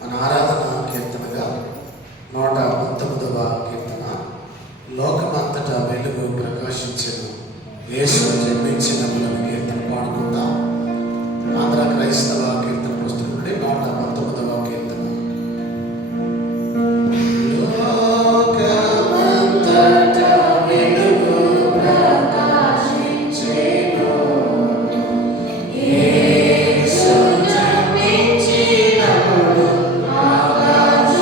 మన ఆరాధన కీర్తనగా 119వ కీర్తన. లోకమంతటా వెలుగు ప్రకాశించెను, యేసు జన్మించినప్పుడని కీర్తన పాడుకుందాం. ఆంధ్ర క్రైస్తవ కీర్తన పుస్తకం నుండి 119వ కీర్తన. లోకమంతటా వెలుగు ప్రకాశించెను, యేసు జన్మించినప్పుడు ఆకాశమునందు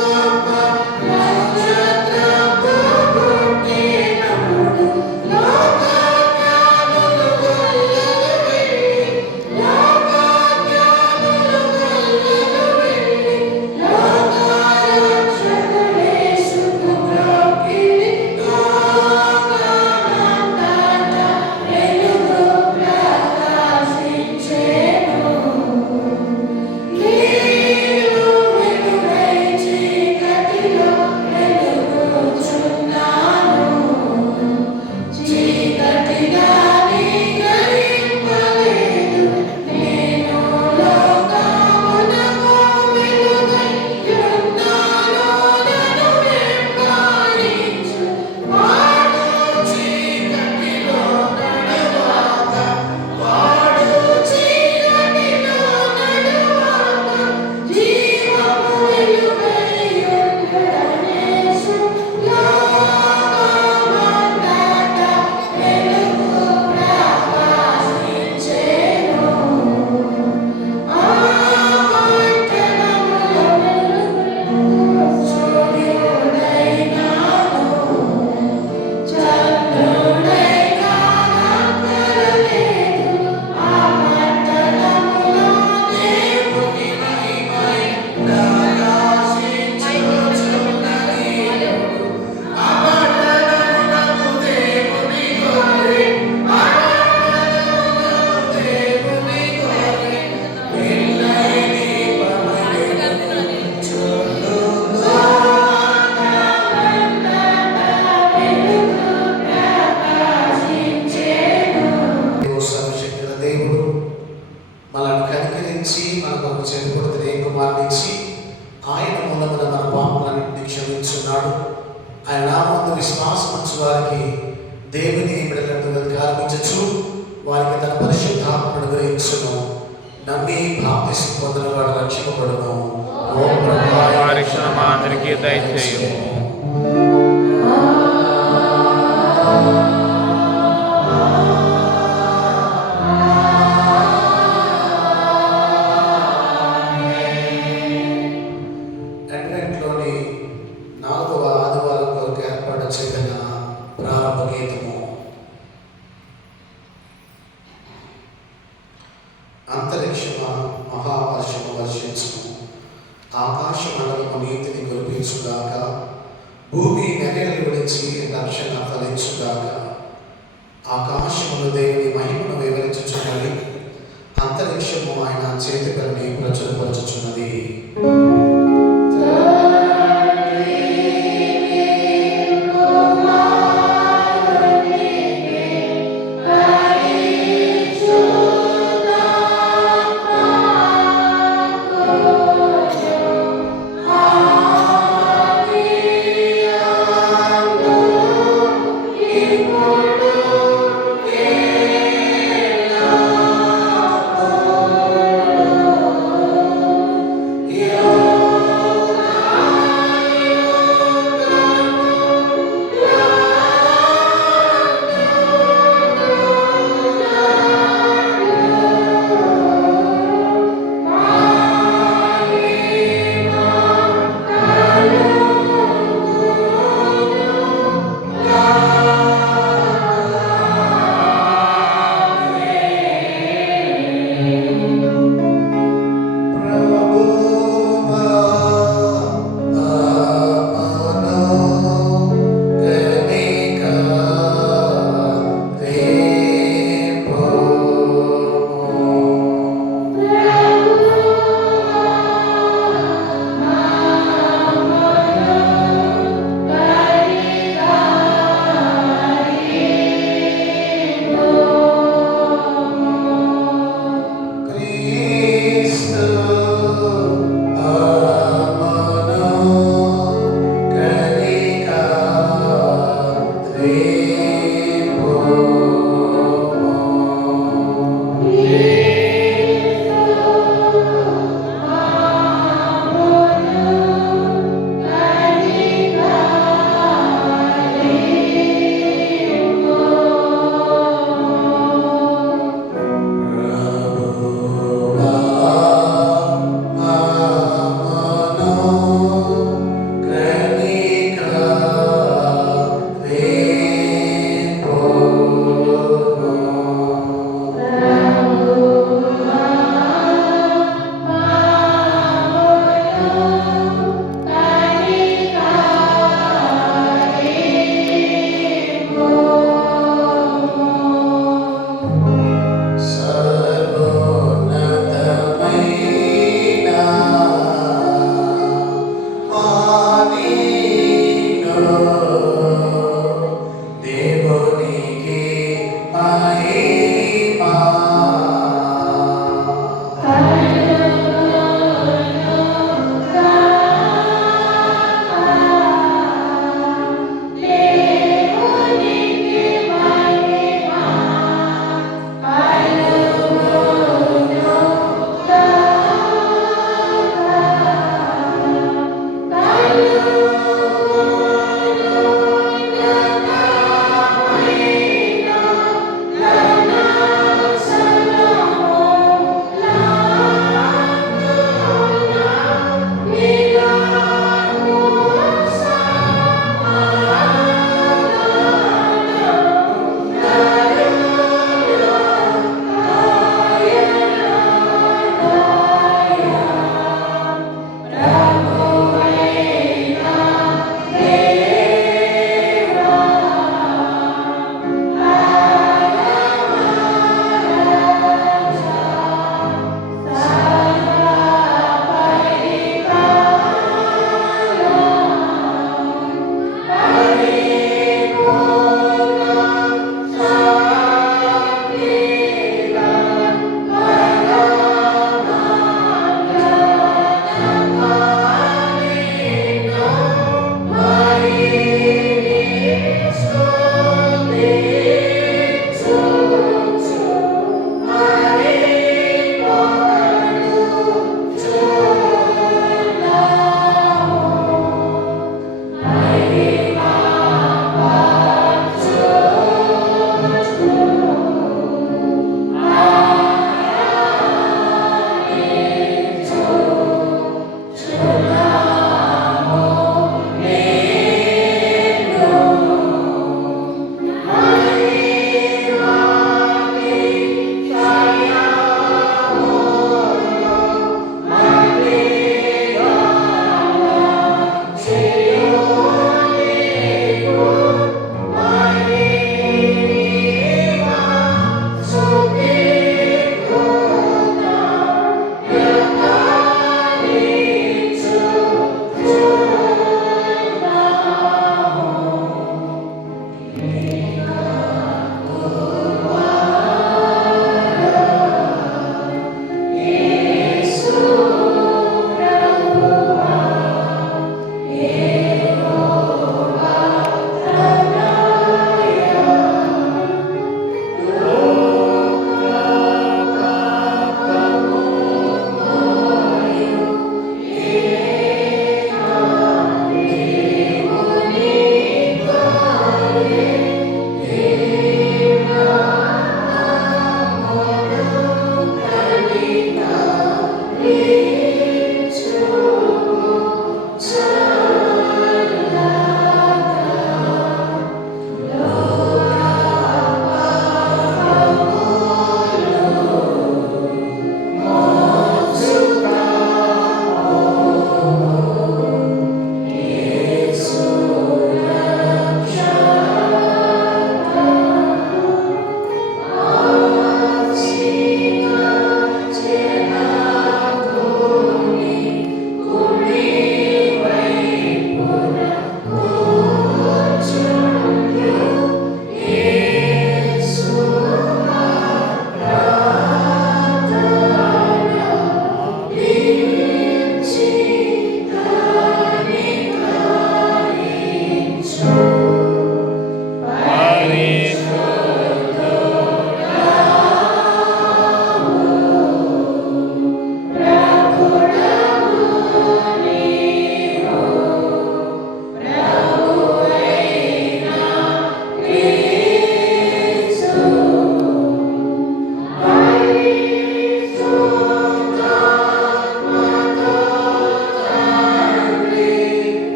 గొప్ప నక్షత్రము పుట్టినప్పుడు లోకజ్ఞానులు గొల్లలు వెళ్ళి, లోకజ్ఞానులు గొల్లలు వెళ్ళి, లోకరక్షకుడేసుకు మ్రొక్కిరి. లోకమంతటా వెలుగు ప్రకాశించెను, నేను వెలుగై చీకటిలో వెలుగుచున్నాను. చీకటిగా నీ గ్రహింపలేదు, నేను లోకమునకు వెలుగై ఉన్నాను. నన్ను వెంబడించు వాడు చీకటిలో నడవక, వాడు చీకటిలో నడవక జీవము వెలుగై ఉండడనేసు. లోకమంతటా వెలుగు ప్రకాశించెను, ఆ పట్టణములో సూర్యుడైనాడు, చంద్రుడైనా కనపడలేదు. ఆ పట్టణములో దేవుని మహిమై ప్రకాశించుచున్నది. ఆ పట్టణమునకు దేవుని గొర్రె, ఆ పట్టణమునకు దేవుని గొర్రె వెలుగై దీపమై వెలుగుచుండు. సర్వశక్తుల దేవుడు మనల్ని కనికరించి మనకు ఒక చెడుపడుతున్న ఏ కుమారునిచ్చి ఆయన మూలమున మన పాపములన్నింటినీ క్షమించున్నాడు. ఆయన నామమున విశ్వాసం ఉంచు వారికి దేవుని బిడ్డలకు అధికారమిచ్చు, వారికి తన పరిశుద్ధాత్మను గ్రహించును. నమ్మి బాప్తిసం పొందిన వాడు రక్షింపబడును. ఓ ప్రభువా, మా రక్షణ మా అందరికీ దయచేయము. అడ్వెంట్లోని 4వ ఆదివారం కొరకు ఏర్పాటు చేయబడిన ప్రారంభ గీతము. అంతరిక్షము మహావర్షము వర్షించును, ఆకాశ మండలము నీతిని కురిపించుగాక, భూమి నెలలు విడిచి రక్షణ ఫలించుగాక. ఆకాశములు దేవుని మహిమను వివరించుచున్నది, అంతరిక్షము ఆయన చేతి పనిని ప్రచురపరచుచున్నది. Yeah.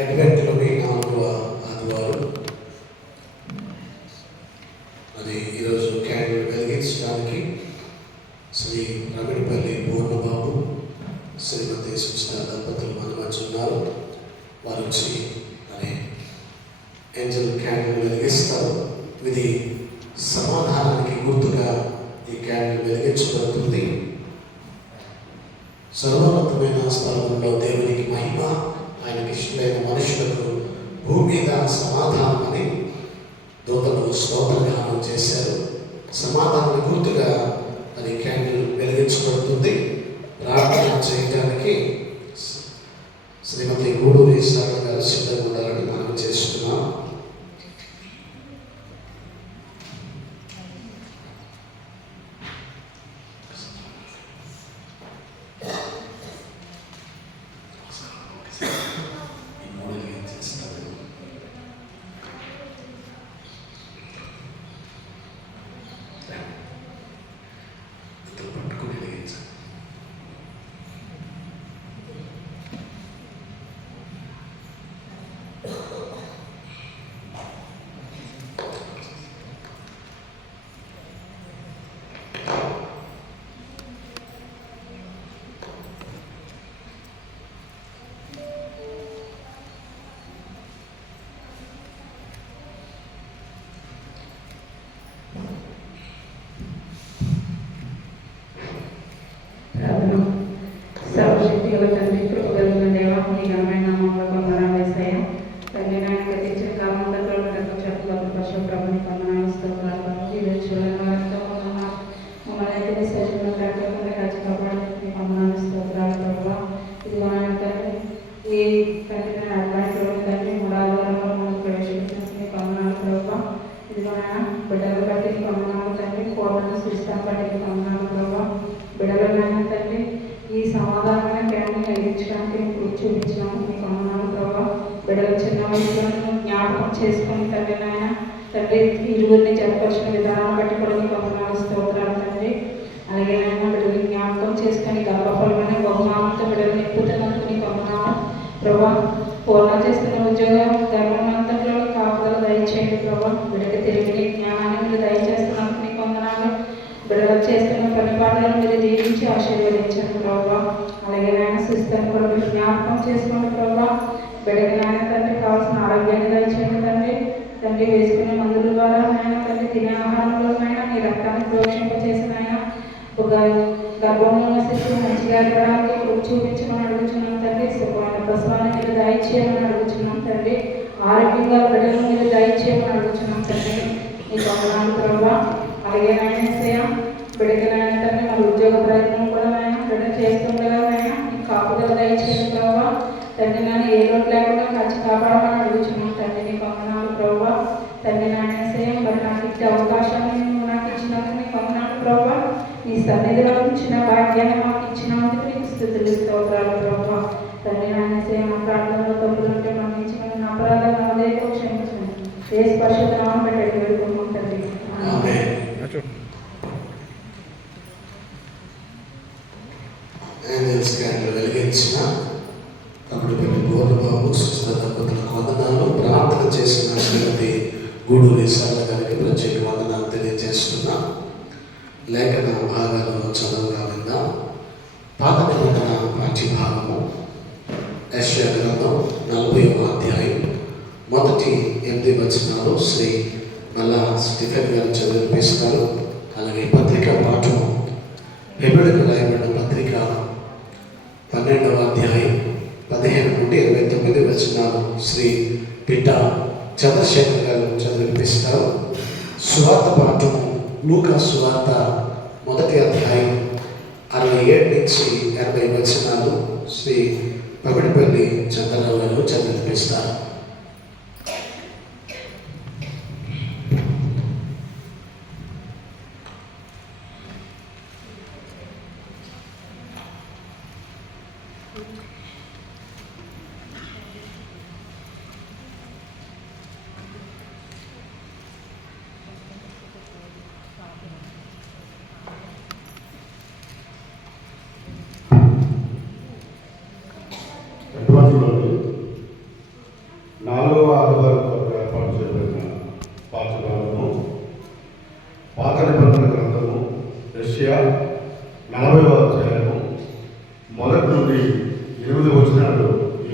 అడ్వెంట్లోని 4వ ఆదివారం. అది ఈరోజు క్యాండిల్ వెలిగించడానికి శ్రీ రమణపల్లి పూర్ణబాబు, శ్రీమతి సుచిత దంపతులు మన మధ్య ఉన్నారు. వారు వచ్చి మరి ఏంజల్ క్యాండిల్ వెలిగిస్తారు. ఇది సమాధానానికి గుర్తుగా ఈ క్యాండిల్ వెలిగించబడుతుంది. సర్వోన్నతమైన స్థలంలో దేవునికి మహిమ, ఆయనకి ఇష్టమైన మనుషులకు భూమి మీద సమాధానం అని దూతలు స్తోత్రగానం చేశారు. సమాధానానికి గుర్తుగా అది క్యాండిల్ వెలిగించబడుతుంది. ప్రార్థన చేయడానికి శ్రీమతి గూడూరి సరళ గారు సిద్ధంగా ఉండాలని మనం చేస్తున్నాం. సర్వశక్తి గల తండ్రి, కృపగలిగిన దేవ, నీ ఘనమైన నామములో వందనాలు యేసయ్య. తండ్రి నాయన గతించిన కాలమంతట్లో చెప్పగల పశువు ప్రభుని వందనాలు స్తోత్రాలు. ఈరోజు చూడని వారంతా మమ్మల్ని అయితే సజీవంగా కట్టకుండా కాచి కాపాడడానికి వందనాలు స్తోత్రాలు ప్రభువా. ఇది మన తండ్రి ఈ తండ్రి అడ్వాంట్లో తండ్రి 3వ వారంలో మనం ప్రవేశించినందుకు వందనాలు ప్రభువా. ఇది మన బిడ్డలు బట్టి వందనాలు తండ్రి, కోటను సృష్టిని బట్టి వందనాలు ప్రభువా. బిడ్డలైనా తండ్రి ఈ సమాధానమైన క్యాండిల్ వెలిగించడానికి చూపించినాము, మీకు వందనాలు ప్రభావ. బిడ్డలు చిన్న వయసులో జ్ఞాపకం చేసుకొని తండ్రి నాయన తండ్రి ఇరువురిని జరపరిచిన విధానం బట్టి కూడా మీకు వందనాలు స్తోత్రాలు తండ్రి. అలాగే నాయన బిడ్డలు జ్ఞాపకం చేసుకొని గర్భఫలమైన బహుమానంతో బిడ్డలు నింపుతున్నందుకు నీకు వందనాలు ప్రభావ. పూర్ణ చేస్తున్న ఉద్యోగం ధర్మమంతట్లో కాపుదల దయచేయండి ప్రభావ. బిడ్డకి తెలివిని జ్ఞానాన్ని మీరు దయచేస్తున్నందుకు నీకు వందనాలు. బిడ్డలు చేస్తున్న పనిపాట్లను మీరు దీవించి ఆశీర్వదించండి ప్రభావ. అలాగే నాయన సిస్టర్ని కూడా మీరు జ్ఞాపకం చేసుకోండి ప్రభావ. బిడ్డకి నాయన తండ్రి కావాల్సిన ఆరోగ్యాన్ని దయచేయండి తండ్రి. తండ్రి వేసుకునే మందుల ద్వారా నాయన తండ్రి తినే ఆహారంలో నాయన నీ రక్తాన్ని ప్రోక్షింపచేసిన ఆయన గర్భంలో ఉన్న శిశువు మంచిగా ఎదగడానికి చూపించమని అడుగుతున్నాం తండ్రి. సుఖమైన ప్రసవాన్ని మీరు దయచేయమని అడుగుతున్నాం తండ్రి. ఆరోగ్యంగా బిడ్డలను మీరు దయచేయమని అడుగుతున్నాం తండ్రి. నీకు వందనాలు ప్రభావ. అలాగే నాయన బిడ్డకి నాయన తండ్రి మన ఉద్యోగ ప్రయత్నం కూడా నాయన బిడ్డ చేస్తుండగా నాయన నీకు కాపుదల దయచేయండి ప్రభావ. తండ్రి నాయన ఏ లోటు లేకుండా కాచి కాపాడమని అడుగుతున్నాం తండ్రి. నీకు వందనాలు ప్రభావ. తండ్రి నాయన మరి నాకు ఇచ్చే అవకాశాన్ని నాకు ఇచ్చినందుకు నీకు వందనాలు ప్రభావ. నీ సన్నిధిలో ఇచ్చిన భాగ్యాన్ని మాకు ఇచ్చినందుకు నీకు స్తుతులు స్తోత్రాలు ప్రభావ. తండ్రి నాయన మా ప్రార్థనలో తప్పులు ఉంటే మాకు ఇచ్చిన అపరాధాలను అదేదో క్షమించండి. ఏ స్పర్శత నామం పెట్టండి వేడుకుంటాం తండ్రి. క్యాండిల్ వెలిగించిన రమణపల్లి పూర్ణబాబు, సుచిత దంపతులకు వందనాలు. ప్రార్థన చేసిన శ్రీమతి గూడూరి సరళ గారికి ప్రత్యేక వందనాలు తెలియజేస్తున్నా. లేఖన భాగాలను చదువుగా విందాం. పాత నిబంధన పాఠ్యభాగము యెషయా గ్రంథం 40వ అధ్యాయం 1-8 వచనాలు శ్రీ మల్లా స్టీఫెన్ గారు చదివిపిస్తారు. అలాగే పత్రికా పాఠం హెబ్రీయులకు రాయబడిన పత్రిక 12వ అధ్యాయం 15-29 వచనాలు శ్రీ పిట్ట చంద్రశేఖర్ గారు చదివిపిస్తారు. సువార్త పాఠం లూకా సువార్త 1వ అధ్యాయం 67-80 వచనాలు శ్రీ పగడిపల్లి చంద్రరావు గారు చదివిపిస్తారు.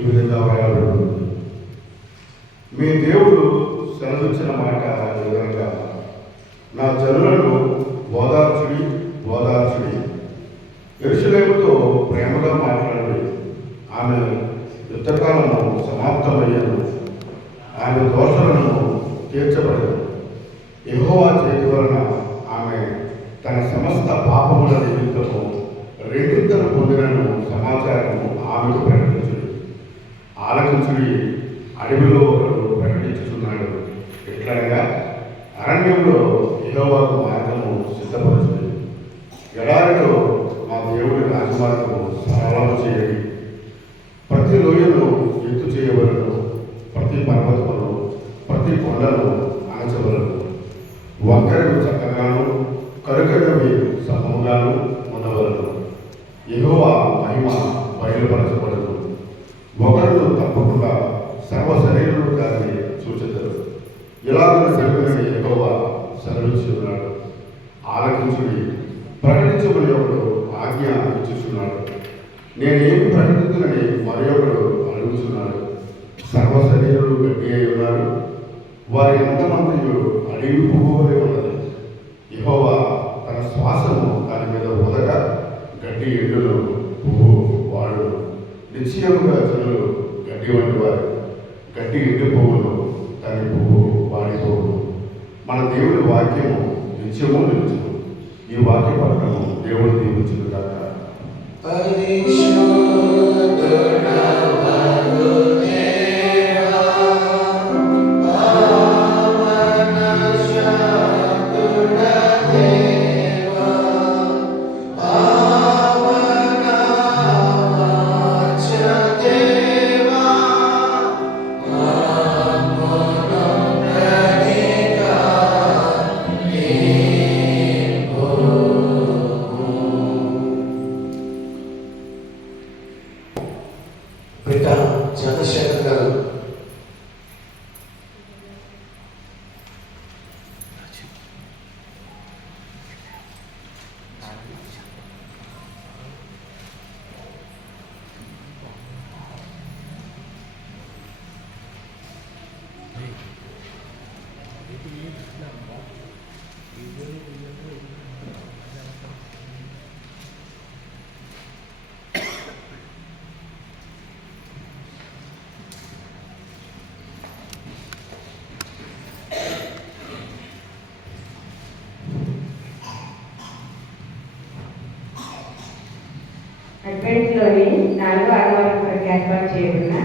విధంగా వ్రాయబడుతుంది. మీ దేవుడు సెలవిచ్చిన మాట ఈ విధంగా, నా జనులను ఓదార్చుడి ఓదార్చుడి, యెరూషలేముతో ప్రేమగా మాట్లాడి, ఆమె యుద్ధకాలము సమాప్తమయ్యాను, ఆమె దోషలను తీర్చబడదు. యెహోవా చేతి వలన ఆమె తన సమస్త పాపముల నిమిత్తము రెండింతలు పొందినను సమాచారము ఆమెకు ప్రకటించుడి. ఆలకించుడి, అడవిలో ఒకడు ప్రకటించుతున్నాడు. ఎట్లనగా, అరణ్యంలో యెహోవాకు మార్గము సిద్ధపరచుడి, ఎడారిలో మా దేవుడి రాజమార్గము సరళము చేయడి. ప్రతి లోయను ఎత్తు చేయవలను, ప్రతి పర్వతమును ప్రతి కొండను అణచవలను. వంకరవి చక్కగాను కరుకైనవి సమముగాను ఉండవలను. యెహోవా మహిమ బయలుపరచబడదు. ఒకరు తప్పకుండా సర్వ శరీరులు దాన్ని చూచెదరు. ఇలాగ జరిగిన యెహోవా సెలవిచ్చి ఉన్నాడు. ఆలకించుడి, ప్రకటించబడి ఒకడు ఆజ్ఞ ఇచ్చుచున్నాడు. నేనేమి ప్రకటించునని మరి ఒకడు అడుగుతున్నాడు. సర్వ శరీరులు గట్టి అయి ఉన్నారు, వారి అంతమంతయు అడవి పువ్వులే ఉన్నది. యెహోవా తన శ్వాసము దాని మీద ఊదగా గడ్డి ఎండును, పువ్వు వాడు. నిశ్చయముగా జనులు గడ్డి వంటి వారు, గడ్డి ఎండు పువ్వులు, దాని పువ్వు వాడిపోవును. మన దేవుడి వాక్యము నిత్యము నిలుచును. ఈ వాక్య పట్టణము దేవుడు దీవించును గాక. బిడ్డ చంద్రశేఖర్ గారు అడ్వెంట్లోని 4వ ఆదివారం కొరకు ఏర్పాటు చేయబడిన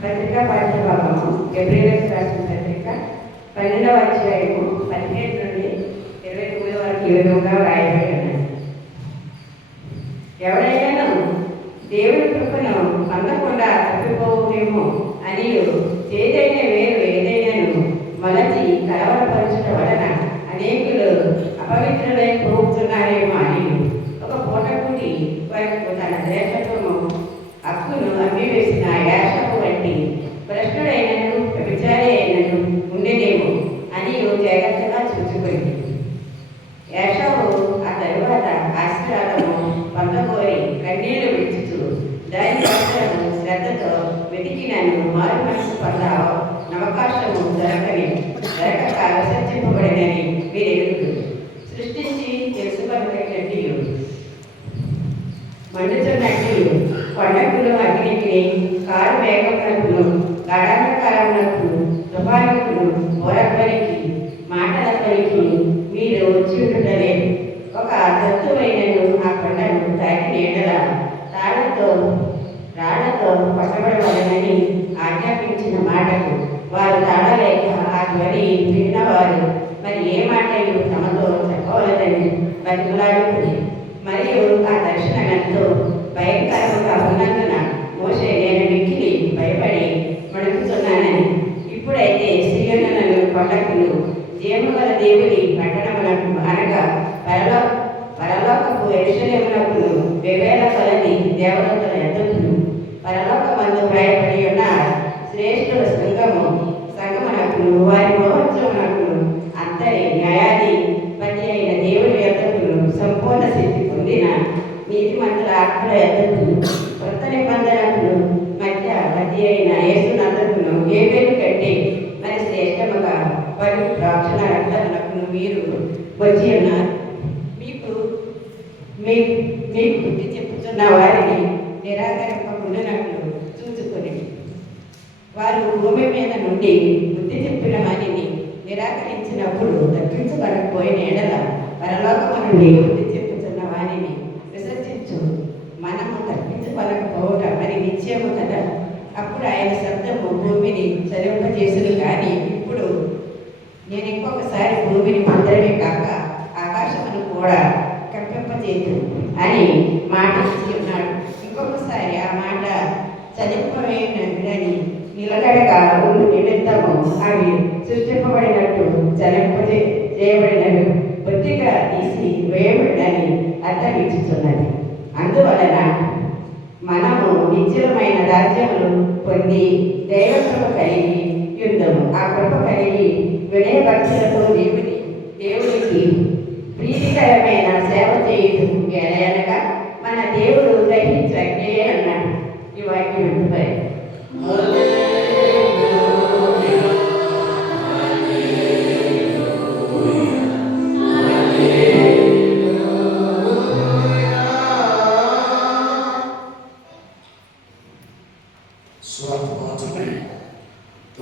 పత్రికా పాఠ్యభాగము గబ్రియెలు రాసిన పత్రిక 12వ అధ్యాయము 17 నుండి 29 వరకు ఈ విధంగా వ్రాయబడి ఉన్నది. ఎవరైనా దేవుని కృపను పొందకుండా తప్పిపోవునేమో అని ఏదైనా వేరు ఏదైనాను మొలచి కలవరపరచడం వలన అనేకులు అపవిత్రులై పోతున్నారేమో అని ఒక పూటకుటి వారికి తన ద్వేషత్వము హక్కును అమ్మివేసిన యాషపు వంటి భ్రష్టుడైనను వ్యభిచారి అయినను ఉండేనేమో అని జాగ్రత్తగా చూసుకుంది. యాషవు ఆ తరువాత ఆశీర్వాదము పొందకోరి కన్నీళ్లు విడుచుతూ దాని అవసరము శ్రద్ధతో వెతికినను మారు మనసు పొంద అవకాశము దొరకక విసర్జింపబడినని మీరు ఎరుగుతుంది. సృష్టించి తెలుసుకొనగలిగినట్టు మండుతున్నట్టు కొండకులు అగ్నికి, కారు వేగమునకును గాఢాంధకారమునకు తుఫానుకును ఓరధ్వనికి మాటలధ్వనికి మీరు వచ్చి ఉండలేదు. ఒక జంతువైనను ఆ కొండను తాకి నీడల రాళ్లతో కొట్టబడవలనని ఆజ్ఞాపించిన మాటకు వారు తాళలేక ఆ ధ్వని విన్నవారు మరి ఏ మాటలు తమతో చెప్పవలదని బతిమలాడుతుంది. మరియు ఆ దర్శనమెంతో భయంకరంగా ఉన్నందున మోషే నేను మిక్కిలి భయపడి వణుకుతున్నానని, ఇప్పుడైతే సీయోనులను కొండకును జీవగల దేవుని పట్టణములకు అనగా పరలోకపు యెరూషలేమునకును వేవేల కొలది దేవదూతల ఎద్దుకును పరలోకమందు వ్రాయబడి ఉన్న శ్రేష్ఠుల సంగమునకును వారి మహోత్సవమునకును అంతరి న్యాయాధిపతి అయిన దేవుని ఎద్దుకును సంపూర్ణ సిద్ధి పొందిన నీతిమంతుల ఆత్మల ఎద్దుకును కొత్త నిబంధనకును మధ్య వారి ప్రార్థన అర్థాలకు మీరు వచ్చి ఉన్నారు. మీకు మీకు మీకు బుద్ధి చెప్పుతున్న వారిని నిరాకరింపకుండానట్లు చూసుకొని వారు భూమి మీద నుండి బుద్ధి చెప్పిన వారిని నిరాకరించినప్పుడు తప్పించబడకపోయిన ఎడల పరలోకము నుండి బుద్ధి చెప్పుతున్న వారిని విసర్జించు మనము తప్పించబడకపోవటం మరి నిశ్చయము కదా. అప్పుడు ఆయన శబ్దము భూమిని చలింపజేసును. కానీ ఇప్పుడు నేను ఇంకొకసారి భూమిని మాత్రమే కాక ఆకాశమును కూడా కంపింపజేయదు అని మాట ఇచ్చి ఉన్నాడు. ఇంకొకసారి ఆ మాట చలింపవేయనని నిలకడగా ఉండు నిమిత్తము అవి సృష్టింపబడినట్టు చేయబడినవి బొత్తిగా తీసి వేయబడినని అర్థం ఇచ్చుతున్నది. అందువలన మనము నిశ్చలమైన రాజ్యములు పొంది దైవకృప కలిగి యుద్ధము ఆ కృప కలిగి వినయభక్తులకు దేవునికి ప్రీతికరమైన సేవ చేయుదు అనగా మన దేవుడు గ్రహించే అన్నాడు. ఈ వాక్యం ఉంటుంది.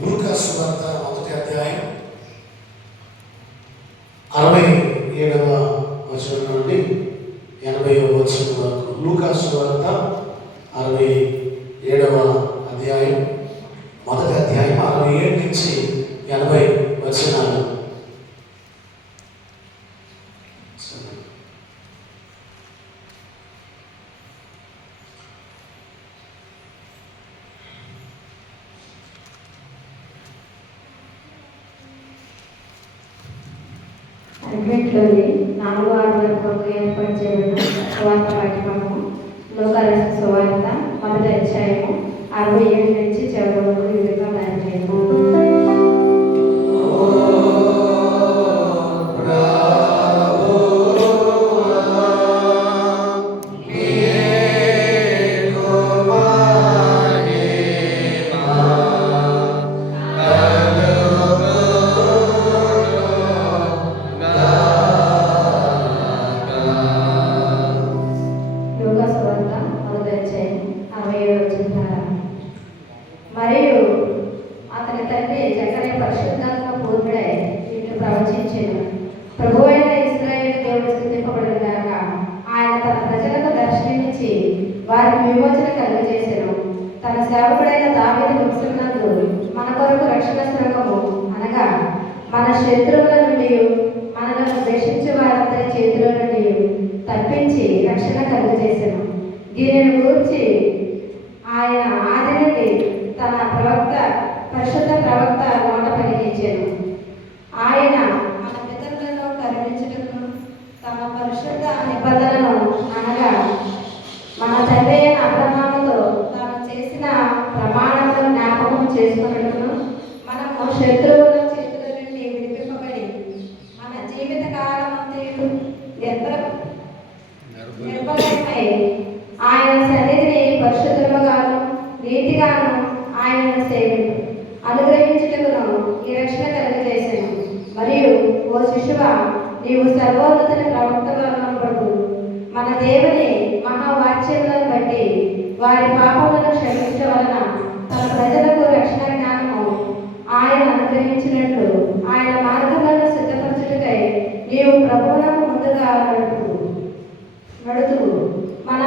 లూకా సువార్త 1వ అధ్యాయం 67వ వచనం నుండి 80వ వచనం వరకు. లూకా సువార్త 67వ అధ్యాయం 1వ అధ్యాయం 67 నుంచి 80 వచనాలు. అడ్వెంట్లోని 4-6 వరకు ఏర్పాటు చేయబడిన సువార్త పాఠ్యక్రమం లోకారాసిన సువార్త 1వ అధ్యాయము 67 నుంచి చివరి వరకు ఈ విధంగా తయారు చేయము. మరియు అతని తండ్రి జకర్యా పరిశుద్ధాత్మ పూర్ణుడై ఇట్లు ప్రవచించెను. ప్రభువైన ఇశ్రాయేలు దేవుడు స్తుతింపబడును గాక. ఆయన తన ప్రజలకు దర్శనమిచ్చి వారికి విమోచన కలుగజేసెను. తన సేవకుడైన దావీదు వంశమునందు మన కొరకు రక్షణ శృంగము అనగా మన శత్రువుల నుండి మనలను ద్వేషించే వారందరి చేతుల నుండి తప్పించి రక్షణ కలుగజేసెను. దీనిని గూర్చి ఆయన ఆది నుండి తన పరిశుద్ధ ప్రవక్త నోట పలికించెను. ఆయన మన పితరులను కరుణించుటకు తన పరిశుద్ధ నిబంధనను అనగా మన తండ్రి అయిన అబ్రహాముతో తాను చేసిన ప్రమాణములను జ్ఞాపకం చేసుకున్నట్టును మనము శత్రువుల చేతుల నుండి విడిపింపబడి మన జీవిత కాలమంతయు నిర్భయమై ఆయన సన్నిధిని పరిశుద్ధముగాను నీతిగాను ఆయనను సేవించు అనుగ్రహించుటకును ఈ రక్షణ కలుగజేసెను. మరియు ఓ శిశువా, నీవు సర్వోన్నతుని ప్రవక్తగా ఉన్నప్పుడు మన దేవుని మహావాక్యములను బట్టి వారి పాపములను క్షమించడం వలన తన ప్రజలకు రక్షణ జ్ఞానము ఆయన అనుగ్రహించినట్లు ఆయన మార్గములను సిద్ధపరచుటకై నీవు ప్రభువులకు ముందుగా నడుతువు. మన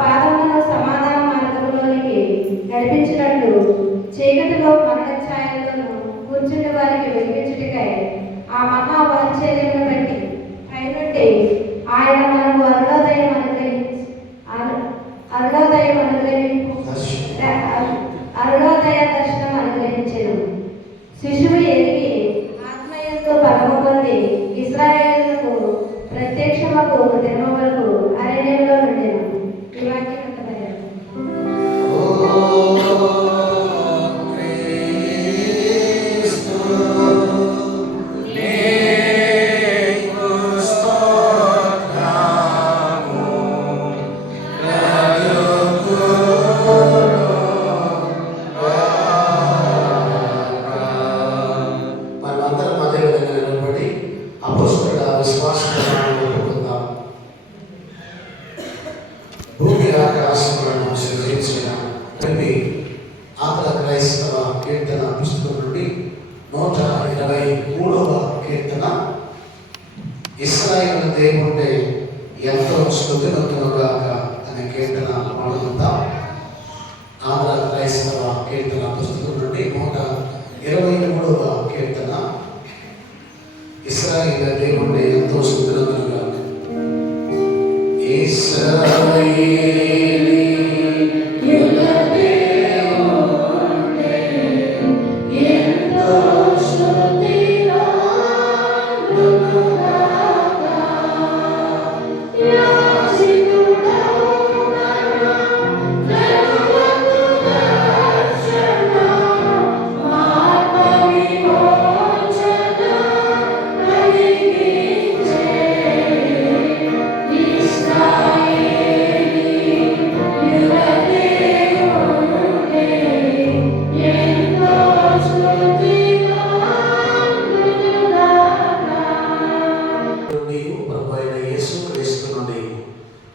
పాదములను సమాధాన మార్గంలోనికి నడిపించినట్లు చీకటిలో మరణ ఛాయలను కూర్చుని వారికి వెలిగించుటకై ఆ మహావాత్సల్యమును బట్టి పైనుండి ఆయన మనకు అరుణోదయ దర్శనం అనుగ్రహించెను. శిశువు ఎదిగి ఆత్మయంతో బలము పొంది ఇశ్రాయేలుకు ప్రత్యక్షమకు దినము వరకు అరణ్యంలో నుండెను. ఈ వాక్యం దేవుడే ఎంతో స్తుతివంతునుగాక అనే కీర్తన పాడుకుందాం. ఆంధ్ర క్రైస్తవ కీర్తన పుస్తకం నుండి 123వ కీర్తన. ఇశ్రాయేలు దేవుడే ఎంతో స్తుతివంతునుగాక.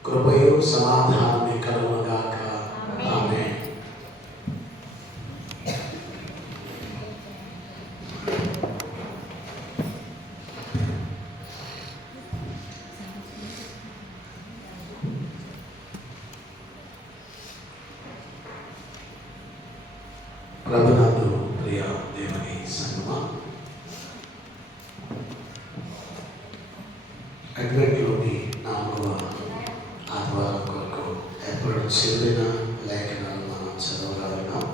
కృపయు సమాధానాన్ని కలుగునుగాక. ఆమేన్. ప్రభునందు ప్రియ దేవుని సంగమా, అడ్వెంట్లోని 4వ ఆదివారం కొరకు ఏర్పాటు చేయబడిన లేఖనాలు మనం చదవగలుగుతాం.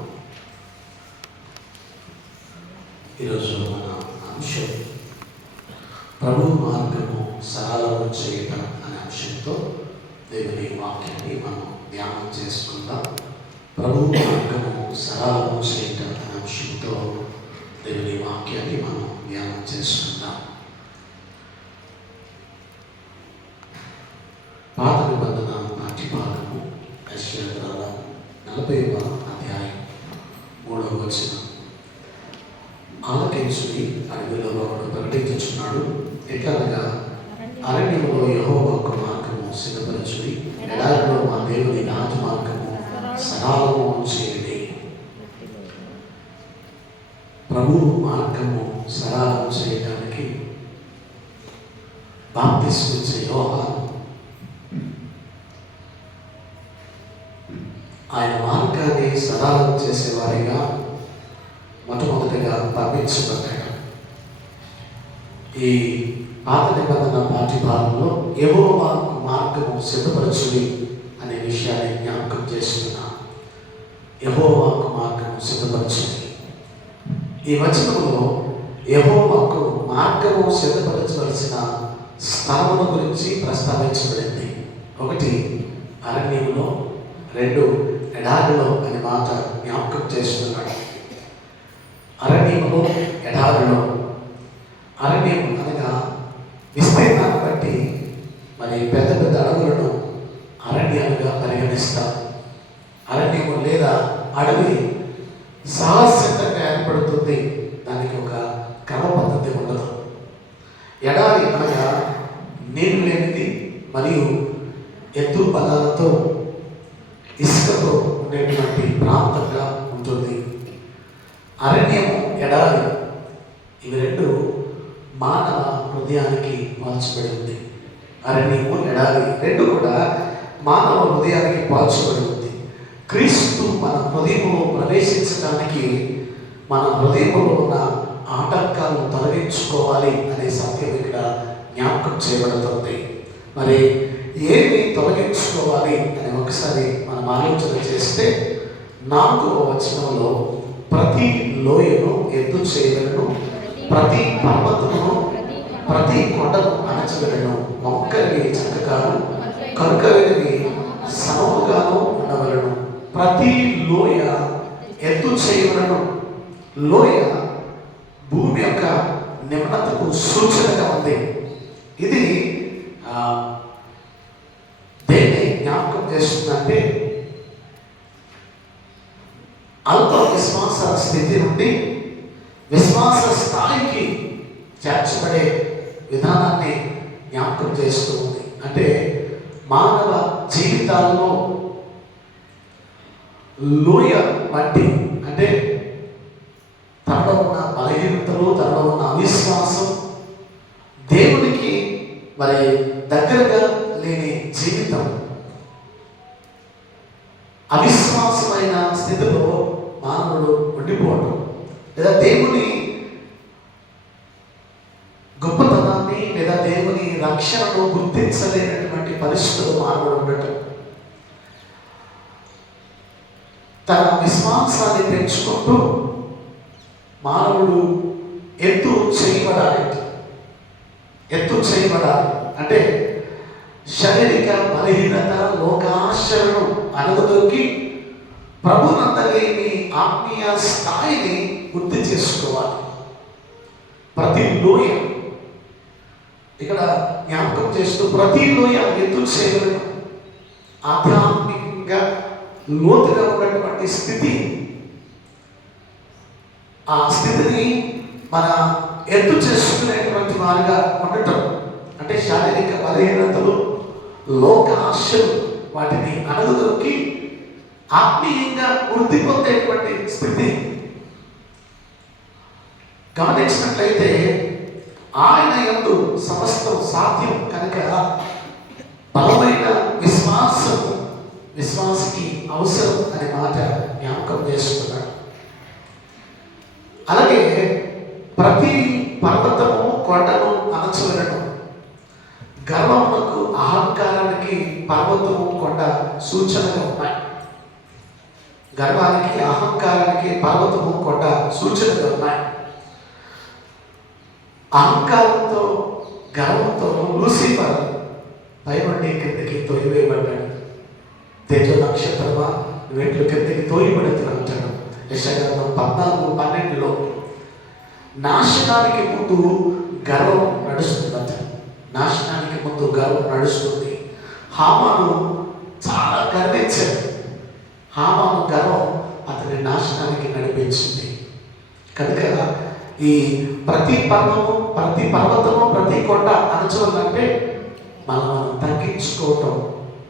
ఈరోజు మన అంశం ప్రభు మార్గము సరళము చేయటం అనే అంశంతో దేవుని వాక్యాన్ని మనం ధ్యానం చేసుకుందాం. ప్రభు మార్గము సరళము చేయటం అనే అంశంతో దేవుని వాక్యాన్ని మనం ధ్యానం చేసుకుందాం. పాత నిబంధన పాఠ్యభాగము యెషయా గ్రంథం 40వ అధ్యాయం 3వ వచనం. ఆలకించుడి, అడవిలో ఒకడు ప్రకటించుచున్నాడు. ఎట్లనగా అరణ్యములో యెహోవా మార్గము సిద్ధపరచుడి, ఎడారిలో మా దేవుని రాజమార్గము సరళము చేయుడి. ప్రభు మార్గము సరళము చేయడానికి బాప్తిస్మం ఇచ్చే యోహాను ఆయన మార్గాన్ని సరళం చేసేవారిగా మొట్టమొదటిగా పంపించబడ్డాడు. ఈ పాత నిబంధన పాఠ్యభాగంలో యెహోవా మార్గము సిద్ధపరచుడి అనే విషయాన్ని జ్ఞాపకం చేస్తున్నా. యెహోవా మార్గము సిద్ధపరచుడి. ఈ వచనంలో యెహోవాకు మార్గము సిద్ధపరచవలసిన స్థలముల గురించి ప్రస్తావించబడింది. 1 అరణ్యములో, 2 ఎడారిలో అనే మాట జ్ఞాపకం చేస్తున్నాడు. అరణ్యములో, ఎడారిలో. అరణ్యం అనగా విస్తీర్ణాన్ని బట్టి మరి పెద్ద పెద్ద అడవులను అరణ్యాలుగా పరిగణిస్తాం. అరణ్యము లేదా అడవి సహజంగా ఏర్పడుతుంది, దానికి ఒక క్రమ పద్ధతి ఉండదు. ఎడారి అనగా నీరు లేనిది మరియు ఎత్తు బలాలతో ఇసుకతో ఉండేటువంటి ప్రాంతంగా ఉంటుంది. అరణ్యము, ఎడారి ఇవి 2 మానవ హృదయానికి పోల్చబడి ఉంది. అరణ్యము, ఎడారి 2 కూడా మానవ హృదయానికి పోల్చబడి ఉంది. క్రీస్తు మన హృదయంలో ప్రవేశించడానికి మన హృదయంలో ఉన్న ఆటంకాలను తొలగించుకోవాలి అనే సత్యం ఇక్కడ జ్ఞాపకం చేయబడుతుంది. మరి ఏమి తొలగించుకోవాలి అని ఒకసారి మనం ఆలోచన చేస్తే 4వ వచనంలో ప్రతి లోయను ఎత్తు చేయగలను, ప్రతి పర్వతమును ప్రతి కొండను అణచగలను, మొక్కలివి చక్కగాను కరుకలివి సమముగాను ఉండవలను, ప్రతి లోయ ఎత్తు చేయగలను. లోయ భూమి యొక్క నిమ్నతకు సూచనగా ఉంది. ఇది దేన్ని జ్ఞాపకం చేస్తుందంటే అల్ప విశ్వాస స్థితి నుండి విశ్వాస స్థాయికి చేర్చబడే విధానాన్ని జ్ఞాపకం చేస్తూ ఉంది. అంటే మానవ జీవితాల్లో లోయ వంటి, అంటే తనలో ఉన్న బలహీనతలు, తనలో ఉన్న అవిశ్వాసం దేవునికి మరి దగ్గరగా లేని జీవితం, అవిశ్వాసమైన స్థితిలో మానవుడు ఉండిపోవడం, లేదా దేవుని గొప్పతనాన్ని లేదా దేవుని రక్షణను గుర్తించలేనటువంటి పరిస్థితులు మానవుడు ఉండటం, తన విశ్వాసాన్ని పెంచుకుంటూ మానవుడు ఎత్తు చేయబడాలి అంటే శారీరక బలహీనత, లోకాశలను అనగదొక్కి ప్రభునందలేని ఆత్మీయ స్థాయిని గుర్తు చేసుకోవాలి. ప్రతి లోయ ఇక్కడ జ్ఞాపకం చేస్తూ ప్రతి లోయ ఎత్తు చేయగలను, ఆధ్యాత్మికంగా లోతుగా ఉన్నటువంటి స్థితి, ఆ స్థితిని మన ఎత్తు చేసుకునేటువంటి వారిగా ఉండటం అంటే శారీరక బలహీనతలు, లోక ఆశలు వాటిని అణగదొక్కి ఆత్మీయంగా వృద్ధి పొందేటువంటి స్థితి. గమనించినట్లయితే ఆయన యందు సమస్తం సాధ్యం కనుక బలమైన విశ్వాసికి అవసరం అనే మాట జ్ఞాపకం చేస్తున్నాడు. అలాగే ప్రతి పర్వతము కొండను అణచవలను, గర్వమునకు అహంకారానికి పర్వతము కొండ సూచనగా ఉన్నాయి. గర్వానికి అహంకారానికి పర్వతము కొండ సూచనగా ఉన్నాయి. అహంకారంతో గర్వంతో లూసిఫర్ పైనుండి కిందకి తోలివేయబడ్డాడు. తేజో నక్షత్రమా వెంట్లు కిందకి తోలిబడుతున్నా అంటాడు యెషయా 14:12. నాశనానికి ముందు గర్వం నడుస్తుందట. నాశనానికి ముందు గర్వం నడుస్తుంది. హామాను చాలా గర్వించాడు. హామాను గర్వం అతని నాశనానికి నడిపించింది. కనుక ఈ ప్రతి పర్వతము ప్రతి కొండ అణచవాలంటే మనం తగ్గించుకోవటం,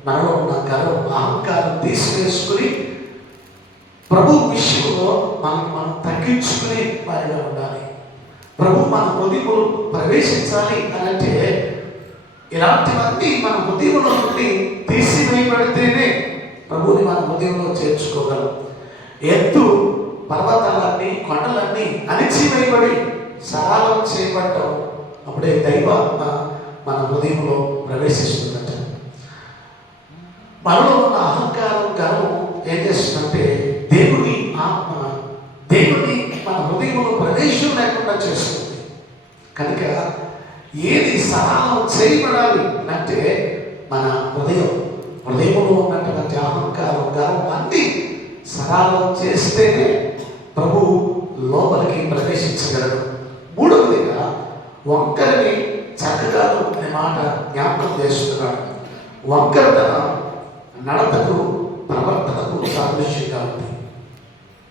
మనలో ఉన్న గర్వం అహంకారం తీసివేసుకుని ప్రభు విషయంలో మనం తగ్గించుకునే వారిగా ఉండాలి. ప్రభు మన హృదయములు ప్రవేశించాలి అని అంటే ఇలాంటివన్నీ మన హృదయంలో నుండి తీసివేయబడితేనే ప్రభుని మన హృదయంలో చేర్చుకోగలం. ఎత్తు పర్వతాలన్నీ కొండలన్నీ అణిచివేయబడి సరళం చేయబడ్డం అప్పుడే దైవాత్మ మన హృదయంలో ప్రవేశిస్తుందట. మనలో ఉన్న అహంకారం గర్వం ఏం చేస్తుందంటే దేవుని ఆత్మ మన హృదయంలో ప్రవేశం లేకుండా చేస్తుంది. కనుక ఏది సరళం చేయబడాలి అంటే మన హృదయంలో ఉన్నటువంటి అహంకారం గర్వం అన్నీ సరళం చేస్తేనే ప్రభు లోపలికి ప్రవేశించగలడు. మూడవదిగా వంకరని చక్కగాను అనే మాట జ్ఞాపకం చేస్తున్నాడు. వంకరతన నడతకు ప్రవర్తనకు సాదృశ్యంగా ఉంది.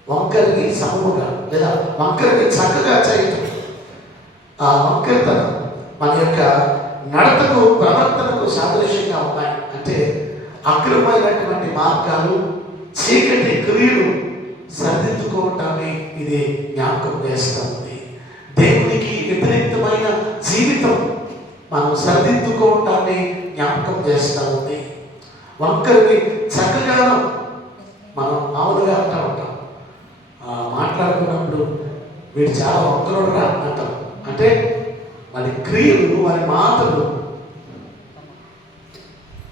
వంకరని సమముగా లేదా వంకరని చక్కగా చేయటం, ఆ వంకరతన మన యొక్క నడతకు ప్రవర్తనకు సాదృశ్యంగా ఉన్నాయి. అంటే అక్రమైనటువంటి మార్గాలు, చీకటి క్రియలు సరిదిద్దుకోవటాన్ని ఇది జ్ఞాపకం చేస్తూ ఉంది. దేవునికి వ్యతిరేకమైన జీవితం మనం సరిదిద్దుకోవటాన్ని జ్ఞాపకం చేస్తూ ఉంది. వంకరిని చక్కగాను మనం మామూలుగా అంటూ ఉంటాం, మాట్లాడుకున్నప్పుడు వీడు చాలా వంకరుడుగా అంటాం. అంటే వారి క్రియలు వారి మాటలు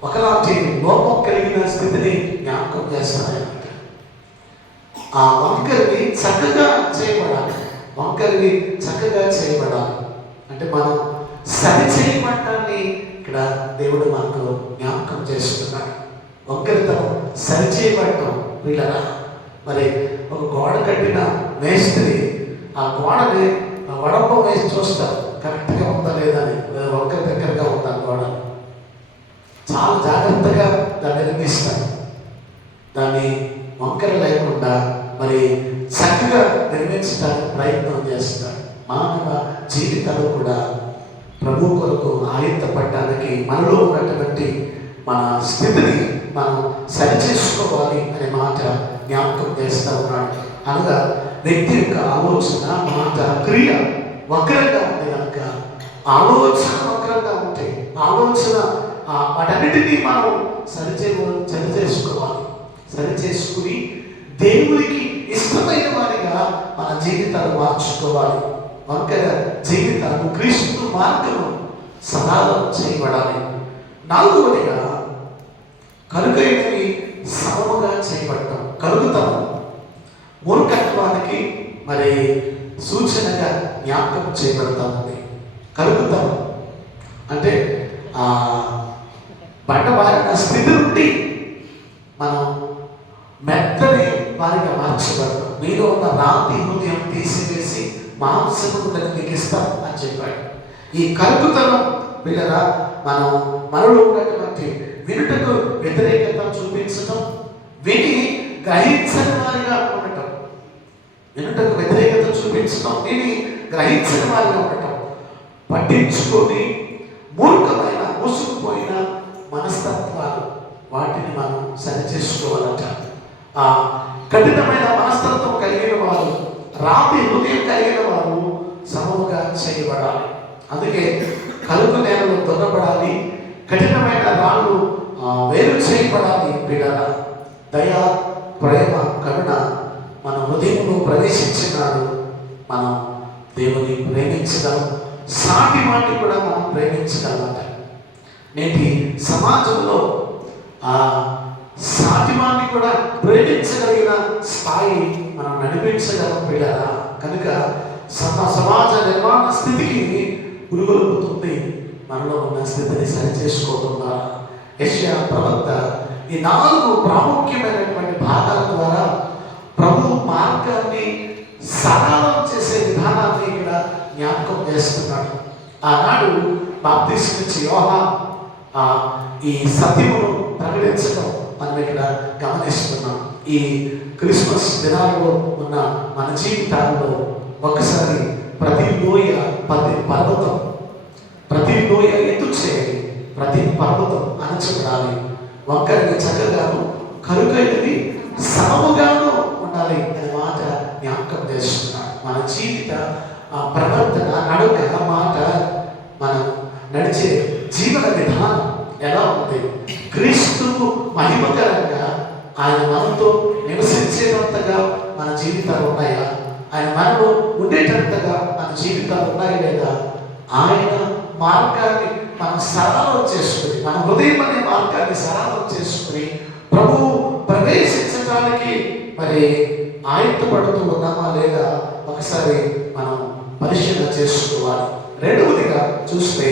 ఒకలాంటి లోపం కలిగిన స్థితిని జ్ఞాపకం చేస్తాయన్నమాట. ఆ వంకరిని చక్కగా చేయబడాలి. అంటే మనం సరి చేయబట్టాన్ని ఇక్కడ దేవుడు మనకు జ్ఞాపకం చేస్తున్నాడు. వంకరితనం సరి చేయబడటం వీళ్ళరా. మరి ఒక గోడ కట్టిన మేస్త్రి ఆ గోడని వడంప వేసి చూస్తారు కరెక్ట్గా ఉందా లేదని, వంకర దగ్గరగా ఉందా గోడ, చాలా జాగ్రత్తగా దాన్ని నిర్మిస్తారు. దాన్ని వంకర లేకుండా మరి చక్కగా నిర్మించడానికి ప్రయత్నం చేస్తారు. మానవ జీవితాలు కూడా ప్రభు కొరకు ఆయుధపడటానికి మనలో ఉన్నటువంటి మన స్థితిని మనం సరిచేసుకోవాలి అనే మాట జ్ఞాపకం చేస్తూ ఉన్నాడు. అనగా వ్యక్తి యొక్క ఆలోచన, మాట, క్రియ వక్రంగా ఉంది కనుక ఆలోచన వక్రంగా ఉంటే ఆలోచన వాటన్నిటినీ మనం సరిచేసుకుని దేవునికి ఇష్టమైన వారిగా మన జీవితాలు మార్చుకోవాలి. వంకర జీవితాలు క్రీస్తు మార్గం సరళం చేయబడాలి. 4వదిగా కలుగైనవి సమముగా చేయబడటం. కలుగుతాం మూర్ఖత్వానికి మరి సూచనగా జ్ఞాపకం చేయబడతామండి. కలుగుతాం అంటే బండబారిన స్థితి నుండి మనం మెత్తని వారిగా మార్చబడతాం. మీలో ఉన్న రాతి హృదయం తీసివేసి మాంసపు హృదయం మీకు ఇస్తాం అని చెప్పాడు. ఈ కలుగుతనం పిల్లరా మనలో ఉన్నటువంటి వినుటకు వ్యతిరేకత చూపించటం, విని గ్రహించని వారిగా ఉండటం, వినుటకు వ్యతిరేకత చూపించటం, విని గ్రహించని వారిగా ఉండటం, పట్టించుకొని మూర్ఖమైన మూసుకుపోయిన మనస్తత్వాలు వాటిని మనం సరిచేసుకోవాలంట. కఠినమైన మనస్తత్వం కలిగిన వారు, రాతి హృదయం కలిగిన వారు సమముగా చేయబడాలి. అందుకే కలుగు నేలలో దొరబడాలి, కఠినమైన రాళ్ళు వేరు చేయబడాలి. బిడ్డల దయ, ప్రేమ, కరుణ మన హృదయంలో ప్రవేశించినాడు. మనం దేవుని ప్రేమించగలం, సాటి వాటిని కూడా మనం ప్రేమించగలమంట. నేటి సమాజంలో సాటివాన్ని కూడా ప్రేమించగలిగిన స్థాయి మనం నడిపించగలం పిల్లరా. కనుక సమాజ నిర్మాణ స్థితికి పురుగులుపుతుంది. మనలో ఉన్న స్థితిని సరిచేసుకోకుండా యెషయా ప్రవక్త ఈ 4 ప్రాముఖ్యమైనటువంటి భాగాల ద్వారా ప్రభు మార్గాన్ని సరళం చేసే విధానాన్ని ఇక్కడ జ్ఞాపకం చేస్తున్నాడు. ఆనాడు బాప్తిస్మిచ్చి యోహాను ఈ సత్యమును ప్రకటించడం మనం ఇక్కడ గమనిస్తున్నాం. ఈ క్రిస్మస్ దినాల్లో ఉన్న మన జీవితాల్లో ఒకసారి ప్రతి లోయ పర్వతం, ప్రతి లోయ ఎత్తు చేయాలి, ప్రతి పర్వతం అణచబడాలి, వంకరని చక్కగాను కరుగైనది సమముగాను ఉండాలి అనే మాట జ్ఞాపకం చేస్తున్నాడు. మన జీవిత ప్రవర్తన, నడుక, మాట, మనం నడిచే జీవన విధానం ఎలా ఉంది? క్రీస్తుకు మహిమకరంగా ఆయన మనతో నివసించేటంతగా మన జీవితాలు ఉన్నాయా? ఆయన మనలో ఉండేటంతగా మన జీవితాలు ఉన్నాయా లేదా? ఆయన మార్గాన్ని మనం సరళం చేసుకుని, మన హృదయం అనే మార్గాన్ని సరళం చేసుకుని ప్రభు ప్రవేశించడానికి మరి ఆయత్తపడుతూ ఉన్నామా లేదా ఒకసారి మనం పరిశీలన చేసుకోవాలి. 2వదిగా చూస్తే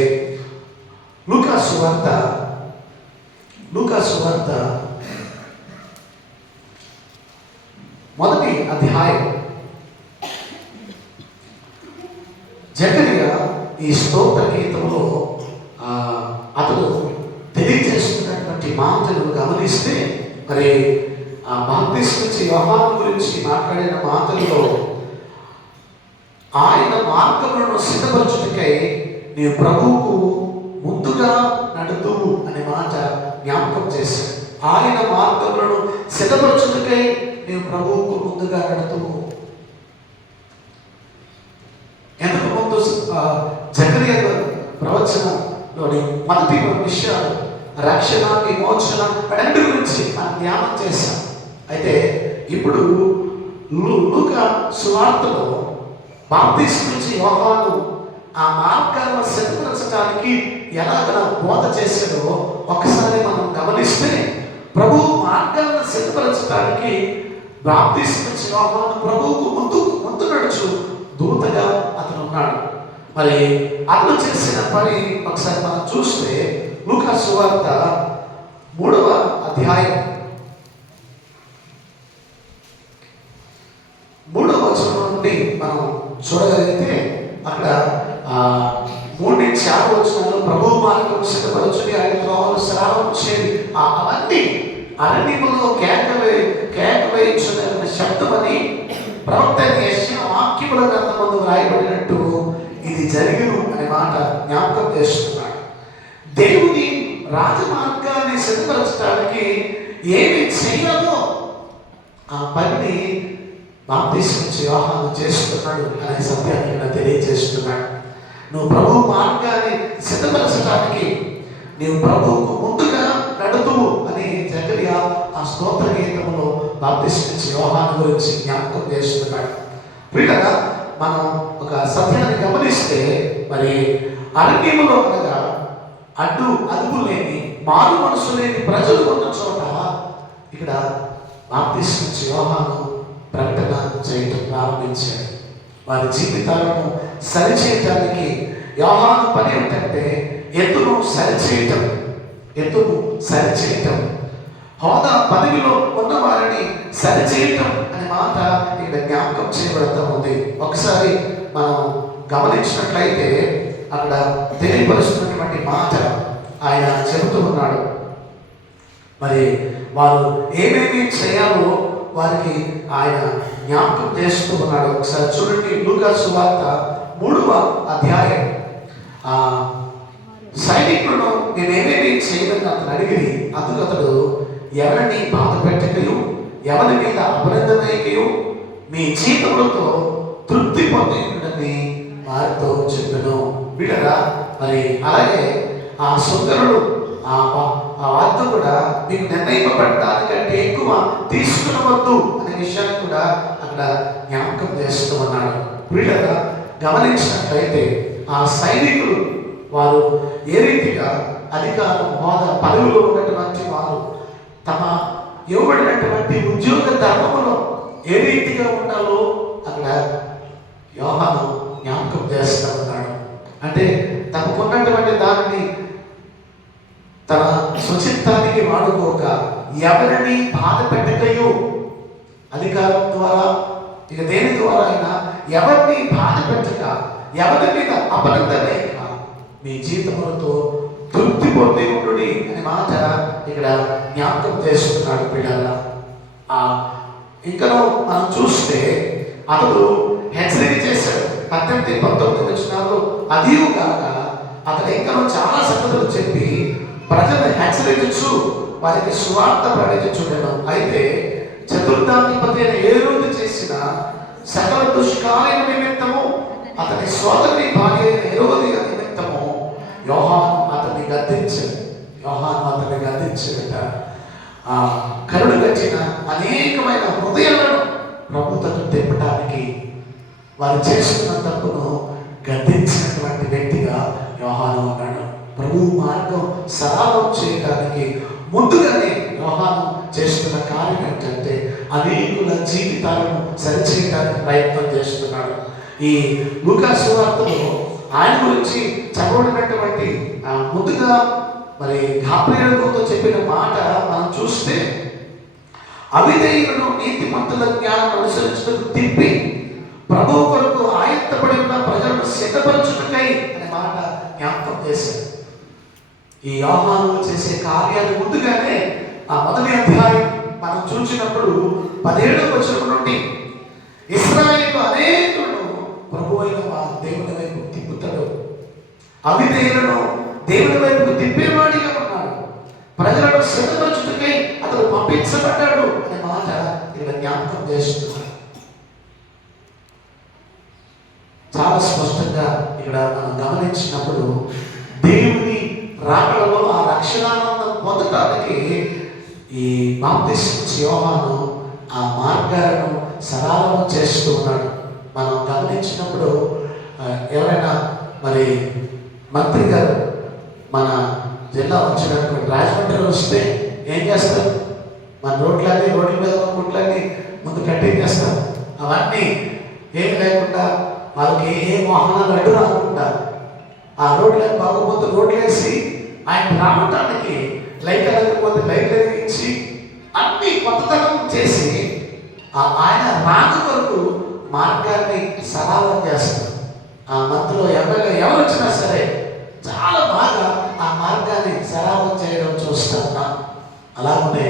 లూకా సువార్త 1వ అధ్యాయం. జకరియా ఈ స్తోత్ర గీతంలో అతను తెలియజేస్తున్నటువంటి మాటలు గమనిస్తే మరి బాప్తిస్మిచ్చి యోహాను గురించి మాట్లాడిన మాటల్లో ఆయన మార్గములను సిద్ధపరచుటకై నీవు ప్రభువుకు ముందుగా నడుతువు అనే మాట జ్ఞాపకం చేశాడు. ఆయన మార్గములను సిద్ధపరచుటకై నీవు ప్రభువుకు ముందుగా నడుతువు. ఎంతకు ముందు జకరియా ప్రవచనంలోని మొదటి విషయాలు రక్షణ, విమోచన వాటి గురించి మనం ధ్యానం చేశాం. అయితే ఇప్పుడు లూకా సువార్తలో బాప్తిస్మిచ్చి యోహాను ఆ మార్గాలను సిద్ధపరచడానికి ఎలాగ బోధ చేశాడో ఒకసారి మనం గమనిస్తే, ప్రభు మార్గాలను సిద్ధపరచడానికి బాప్తిస్మిచ్చి యోహాను ప్రభువుకు ముందు నడుచు దూతగా అతను ఉన్నాడు. మరి అతను చేసిన పని ఒకసారి మనం చూస్తే లూకా సువార్త 3వ అధ్యాయం 3వ వచనం నుండి మనం చూడగలిగితే అక్కడ 3-6 వచనాల్లో ప్రభు మార్గం సిద్ధపరచుని ఆయన త్రోవను సరళం చేయండి అవన్నీ అరణ్యములో కేక వేయించున్న శబ్దమని ప్రవక్త యెషయా వాక్యముల గ్రంథమందు వ్రాయబడినట్టు ఇది జరిగిను అనే మాట జ్ఞాపకం చేస్తున్నాడు. దేవుని రాజమార్గాన్ని సిద్ధపరచడానికి ఏమి చేయాలో ఆ పనిని బాప్తిస్మిచ్చి యోహాను చేస్తున్నాడు అనే సత్యాన్ని తెలియజేస్తున్నాడు. నువ్వు ప్రభు మార్గాన్ని సిద్ధపరచడానికి నీవు ప్రభువుకు ముందుగా నడుతువు అని జకరియా ఆ స్తోత్ర గీతంలో బాప్తిస్మిచ్చి యోహాను గురించి జ్ఞాపకం చేస్తున్నాడు. వీళ్ళగా మనం ఒక సత్యాన్ని గమనిస్తే మరి అరణ్యములో అనగా అదుపు లేని మారు మనసు లేని ప్రజలు ఉన్న చోట ఇక్కడ బాప్తిస్మిచ్చి యోహాను ప్రకటన చేయటం ప్రారంభించాడు. వారి జీవితాలను సరిచేయటానికి యోహాను పని ఏంటంటే ఎత్తును సరిచేయటం, హోదా పదవిలో ఉన్న వారిని సరిచేయటం అనే మాట ఇక్కడ జ్ఞాపకం చేయబడుతూ ఉంది. ఒకసారి మనం గమనించినట్లయితే అక్కడ తెలియపరుస్తున్నటువంటి మాట ఆయన చెబుతూ ఉన్నాడు. మరి వారు ఏమేమి చేయాలో వారికి ఆయన జ్ఞాపకం చేస్తూ ఉన్నాడు. ఒకసారి చూడండి, లూకా సువార్త 3వ అధ్యాయం. సైనికులను నేనేమేమి చేయదని అతను అడిగి అందుకు అతడు ఎవరిని బాధ పెట్టకయు ఎవరి మీద అపనిందనయకయు మీ జీతములతో తృప్తి పొందిందని వారితో చెప్పాను. వీళ్ళరా మరి అలాగే ఆ సుందరుడు ఆ వార్త కూడా మీకు నిర్ణయింపబడటానికంటే ఎక్కువ తీసుకునవద్దు అనే విషయాన్ని కూడా అక్కడ జ్ఞాపకం చేస్తూ ఉన్నాడు. వీళ్ళగా గమనించినట్లయితే ఆ సైనికులు వారు ఏ రీతిగా అధికారం హోదా పదవిలో ఉన్నటువంటి వారు తమ ఇవ్వబడినటువంటి ఉద్యోగ ధర్మములో ఏ రీతిగా ఉండాలో అక్కడ యోహాను జ్ఞాపకం చేస్తూ ఉన్నాడు. అంటే తమకున్నటువంటి దానిని తన స్వచిత్తానికి వాడుకోక ఎవరిని బాధ పెట్టకయో, అధికారం ద్వారా ఇక దేని ద్వారా అయినా ఎవరిని బాధ పెట్టక ఎవరి మీద అపనిందలేక మీ జీతములతో తృప్తి పొంది ఉండుడి అనే మాట ఇక్కడ జ్ఞాపకం చేస్తున్నాడు. పిల్లల ఇంకనూ మనం చూస్తే అతడు హెచ్చరిక చేశాడు. 18-19 వచనాల్లో అదియు కాక అతడు ఇంకనూ చాలా సంగతులు చెప్పి ప్రజలను హెచ్చరించు వారికి సువార్త ప్రకటించుడెను. అయితే చతుర్థాధిపతి అయిన హేరోదు చేసిన సకల దుష్కార్యం నిమిత్తము అతని సోదరుని భార్య అయిన హేరోదియ నిమిత్తము యోహాను అతన్ని గద్దించట. కరుడు గచ్చిన అనేకమైన హృదయాలను ప్రభుత్వం తెప్పటానికి వారు చేస్తున్న తప్పును గద్దించినటువంటి వ్యక్తిగా యోహాను ఉన్నాడు. ప్రభు మార్గం సరళం చేయడానికి ముందుగానే యోహాను చేస్తున్న కార్యం ఏంటంటే అనేకుల జీవితాలను సరిచేయడానికి ప్రయత్నం చేస్తున్నాడు. ఈ లూకా సువార్తలో ఆయన గురించి చదవబడినటువంటి ముందుగా మరి గాబ్రియేలుతో చెప్పిన మాట మనం చూస్తే అవిధేయులను నీతిమంతుల జ్ఞానం అనుసరించుటకు తిప్పి ప్రభువు కొరకు ఆయత్తపడి ఉన్న ప్రజలను సిద్ధపరచుటకై అనే మాట జ్ఞాపకం చేశారు. ఈ యోహాను చేసే కార్యాలు ముందుగానే ఆ మొదటి అధ్యాయం మనం చూసినప్పుడు 17వ వచనం నుండి ఇశ్రాయేలు అనేకులను ప్రభు అయిన దేవుని వైపు తిప్పుతాడు, అవిధేయులను దేవుని వైపు తిప్పేవాడిగా ఉన్నాడు, ప్రజలను సిద్ధపరచుటకై అతను పంపించబడ్డాడు అనే మాట ఇక్కడ జ్ఞాపకం చేస్తున్నాడు. చాలా స్పష్టంగా ఇక్కడ మనం గమనించినప్పుడు దేవుని రాకడలో ఆ రక్షణానందం పొందడానికి ఈ బాప్తిస్మిచ్చి యోహాను ఆ మార్గాలను సరళం చేస్తూ ఉన్నాడు. మనం గమనించినప్పుడు ఎవరైనా మరి మంత్రి గారు మన జిల్లా వచ్చినటువంటి రాజమండ్రి వస్తే ఏం చేస్తారు? మన రోడ్ల మీద గుట్లన్నీ ముందు కటింగ్ చేస్తారు. అవన్నీ ఏమి లేకుండా వాళ్ళకి ఏ వాహనాలు అడ్డు రాకుండా ఆ రోడ్లకు బాగోపోతే రోడ్లు వేసి ఆయన రావటానికి లైట్ వెళ్ళకపోతే లైట్ వెలిగించి అన్ని కొత్తతనం చేసి ఆయన రాక వరకు మార్గాన్ని సరళం చేస్తారు. ఆ మధ్యలో ఎమ్మెల్యే ఎవరు వచ్చినా సరే చాలా బాగా ఆ మార్గాన్ని సరళం చేయడం చూస్తాం. అలాగనే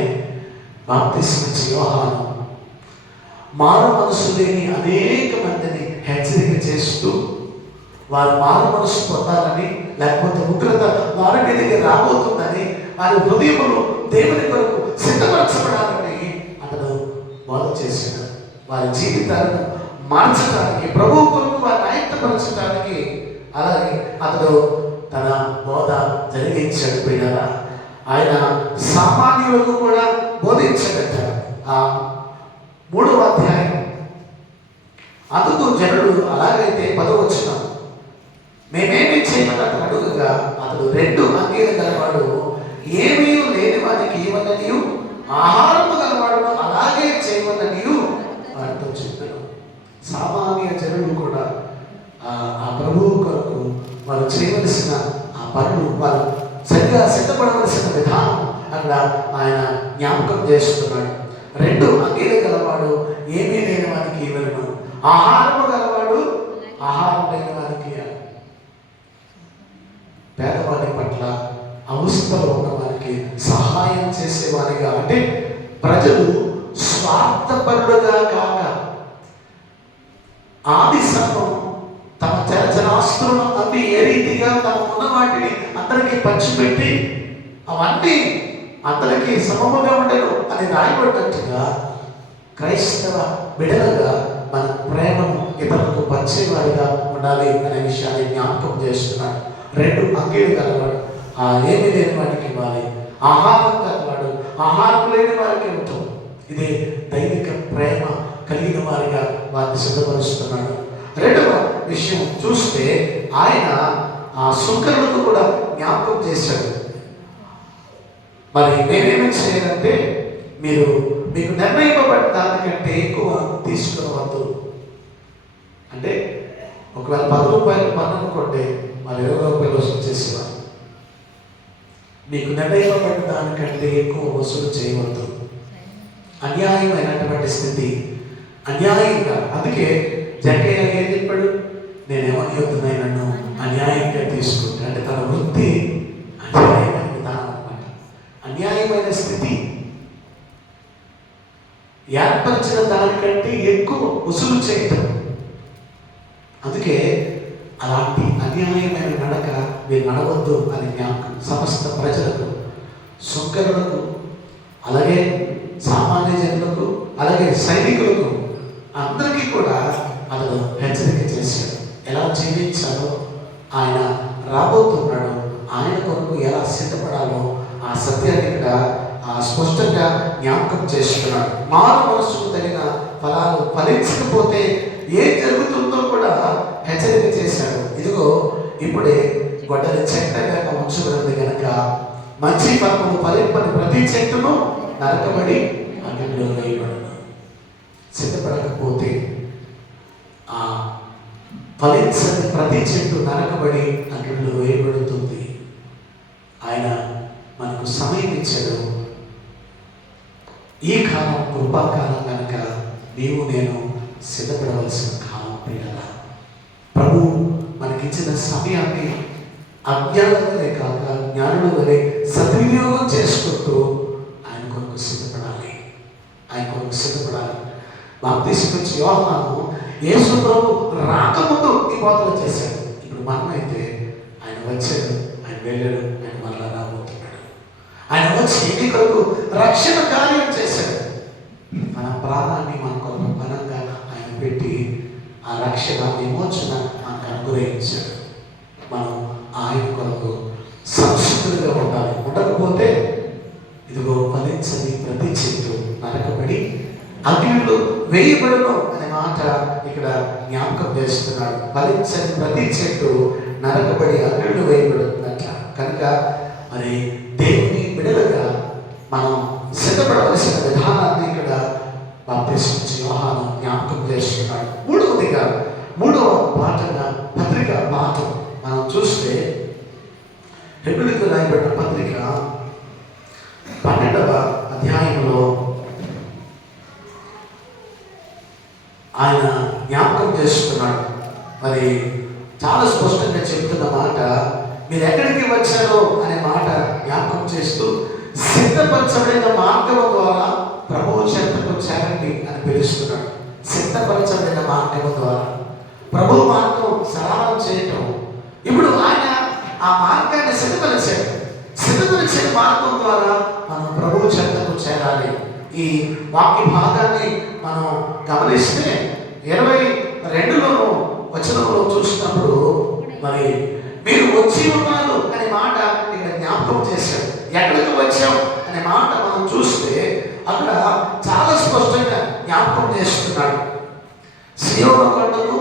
బాప్తిస్మిచ్చి యోహాను మారు మనసు లేని అనేక మందిని హెచ్చరిక చేస్తూ వారు మారు మనసు పొందాలని, లేకపోతే ఉగ్రత వారి మీదకి రాబోతుందని, వారి హృదయములు దేవుని కొరకు సిద్ధపరచబడాలని అతను బోధ చేశాడు. వారి జీవితాలను మార్చడానికి, ప్రభు కొరకు వారిని ఆయత్తపరచడానికి అలాగే అతడు తన బోధ జరిగించాడు బిడ్డలారా. ఆయన సామాన్యులకు కూడా బోధించగట. ఆ 3వ అధ్యాయం అందుకు జనుడు అలాగైతే 10వ వచనం, మేమేమి చేయమని అడుగుగా అతడు 2 అంగీలు గలవాడు ఏమీ లేని వారికి ఇవ్వననియు ఆహారము గలవాడు అలాగే చేయమననియు వారితో చెప్పాడు. సామాన్య జనులు కూడా ఆ ప్రభువు కొరకు వారు చేయవలసిన ఆ పనులు, వారు సరిగా సిద్ధపడవలసిన విధానం అక్కడ ఆయన జ్ఞాపకం చేస్తున్నాడు. 2 అంగీలు గలవాడు ఏమీ లేని వారికి ఇవ్వను, ఆహారము గలవాడు ఆహారం లేని వారికి ఇవ్వాలి. పేదవాడి పట్ల అవస్థలో ఉన్న వారికి సహాయం చేసేవారిగా, అంటే ప్రజలు స్వార్థపరుడుగా కాక ఆది సంఘం తమ చరాస్తులను అవి ఏ రీతిగా తమ ఉన్న వాటిని అందరికీ పంచిపెట్టి అవన్నీ అందరికీ సమముగా ఉండరు అని రాయబడినట్టుగా క్రైస్తవ బిడలుగా మన ప్రేమను ఇతరులకు పంచేవారిగా ఉండాలి అనే విషయాన్ని జ్ఞాపకం చేస్తున్నాడు. 2 అంగీలు గలవాడు ఏమి లేని వాడికి ఇవ్వాలి, ఆహారం గలవాడు ఆహారం లేని వారికి ఇవ్వటం. ఇది దైవిక ప్రేమ కలిగిన వారిగా వారిని సిద్ధపరుస్తున్నాడు. 2వ విషయం చూస్తే ఆయన ఆ సుంకరులకు కూడా జ్ఞాపకం చేశాడు. మరి నేనేమి చేయాలంటే మీకు నిర్ణయింపబడిన దానికంటే ఎక్కువ తీసుకురావద్దు. అంటే ఒకవేళ 10 రూపాయలు పన్ను అనుకోండి, మరి 20 రూపాయలు వసూలు చేసేవారు. మీకు నిర్ణయింపబడిన దానికంటే ఎక్కువ వసూలు చేయవద్దు. అన్యాయమైనటువంటి స్థితి, అన్యాయంగా. అందుకే జక్కయ్య ఏం చెప్పాడు, నేనేమని చెప్తున్నాయి నన్ను అన్యాయంగా తీసుకుంటా. అంటే తన వృత్తి అన్యాయమైన విధానం అన్నమాట. అన్యాయమైన స్థితి, ఏర్పరిచిన దానికంటే ఎక్కువ వసూలు చేయటం. అందుకే అలాంటి అన్యాయమైన నడక మీరు నడవద్దు అని జ్ఞాపకం సమస్త ప్రజలకు, సుంకరులకు, అలాగే సామాన్య జనులకు, అలాగే సైనికులకు అందరికీ కూడా అతను హెచ్చరిక చేశాడు. ఎలా జీవించాలో ఆయన రాబోతున్నాడు, ఆయన కొరకు ఎలా సిద్ధపడాలో ఆ సత్యాన్ని ఇక్కడ స్పష్టంగా జ్ఞాపకం చేస్తున్నాడు. మారు మనసుకు తగిన ఫలాలు ఫలించకపోతే ఏం జరుగుతుందో కూడా హెచ్చరిక చేశాడు. ఇదిగో ఇప్పుడే గొడ్డలి చెట్టగా ఉంచబడింది కనుక మంచి ఫలములు ఫలింపని ప్రతి చెట్టును నరకబడి అగ్నిలో వేయబడును. సిద్ధపడకపోతే ఆ ఫలించని ప్రతి చెట్టు నరకబడి అగ్నిలో వేయబడుతుంది. ఆయన మనకు సమయం ఇచ్చాడు. ఈ కాలం కృపాకాలం కనుక నీవు నేను సిద్ధపడవలసిన కాలం ప్రియులారా. ప్రభు మనకిచ్చిన సమయాన్ని అజ్ఞానులే కాక జ్ఞానుల వలె సద్వినియోగం చేసుకుంటూ ఆయన కొరకు సిద్ధపడాలి. ఆయన కొరకు సిద్ధపడాలి. బాప్తిస్మం యోహాను యేసు ప్రభు రాకముందు ఈ బోధలు చేశాడు. ఇప్పుడు మనమైతే ఆయన వచ్చాడు, ఆయన వెళ్ళాడు, ఆయన మళ్ళా రాబోతున్నాడు. ఆయన వచ్చి ఇంటి కొరకు రక్షణ కార్యం చేశాడు. మన ప్రాణాన్ని మన కొరకు బలంగా ఆయన పెట్టి ఆ రక్షణ విమోచన మనకు అనుగ్రహించాడు. మనం ఆయన కొరకు సంస్కృతిగా ఉండాలి. ఉండకపోతే ఇదిగో ఫలించని ప్రతి చెట్టు నరకబడి అగ్నిలో వేయబడును అనే మాట ఇక్కడ జ్ఞాపకం చేస్తున్నాడు. ఫలించని ప్రతి చెట్టు నరకబడి అగ్నిలో వేయబడుతుందట. కనుక మరి దేవుని బిడలుగా మనం సిద్ధపడవలసిన విధానాన్ని ఇక్కడ బాప్తిస్మం యోహాను జ్ఞాపకం చేస్తున్నాడు. మూడవ పాఠంగా పత్రిక పాఠం మనం చూస్తే హెబ్రీయులకు రాయబడిన పత్రిక 12వ అధ్యాయంలో ఆయన జ్ఞాపకం చేస్తున్నాడు. మరి చాలా స్పష్టంగా చెప్తున్న మాట, మీరు ఎక్కడికి వచ్చారో అనే మాట జ్ఞాపకం చేస్తూ సిద్ధపరచబడిన మార్గం ద్వారా ప్రభువు చెంతకు చేరండి అని పిలుస్తున్నాడు. సిద్ధపరచబడిన మార్గం ద్వారా ప్రభు మార్గం సరళం చేయటం. ఇప్పుడు ఆయన ఆ మార్గాన్ని సిద్ధపరిచాడు. సిద్ధపరిచే మార్గం ద్వారా మనం ప్రభు చెంతకు చేరాలి. ఈ వాక్య భాగాన్ని మనం గమనిస్తే 22వ వచనంలో చూసినప్పుడు మరి మీరు వచ్చి ఉన్నారు అనే మాట ఇక్కడ జ్ఞాపకం చేశాడు. ఎక్కడికి వచ్చాం అనే మాట మనం చూస్తే అక్కడ చాలా స్పష్టంగా జ్ఞాపకం చేస్తున్నాడు. సీయోను కొండకు,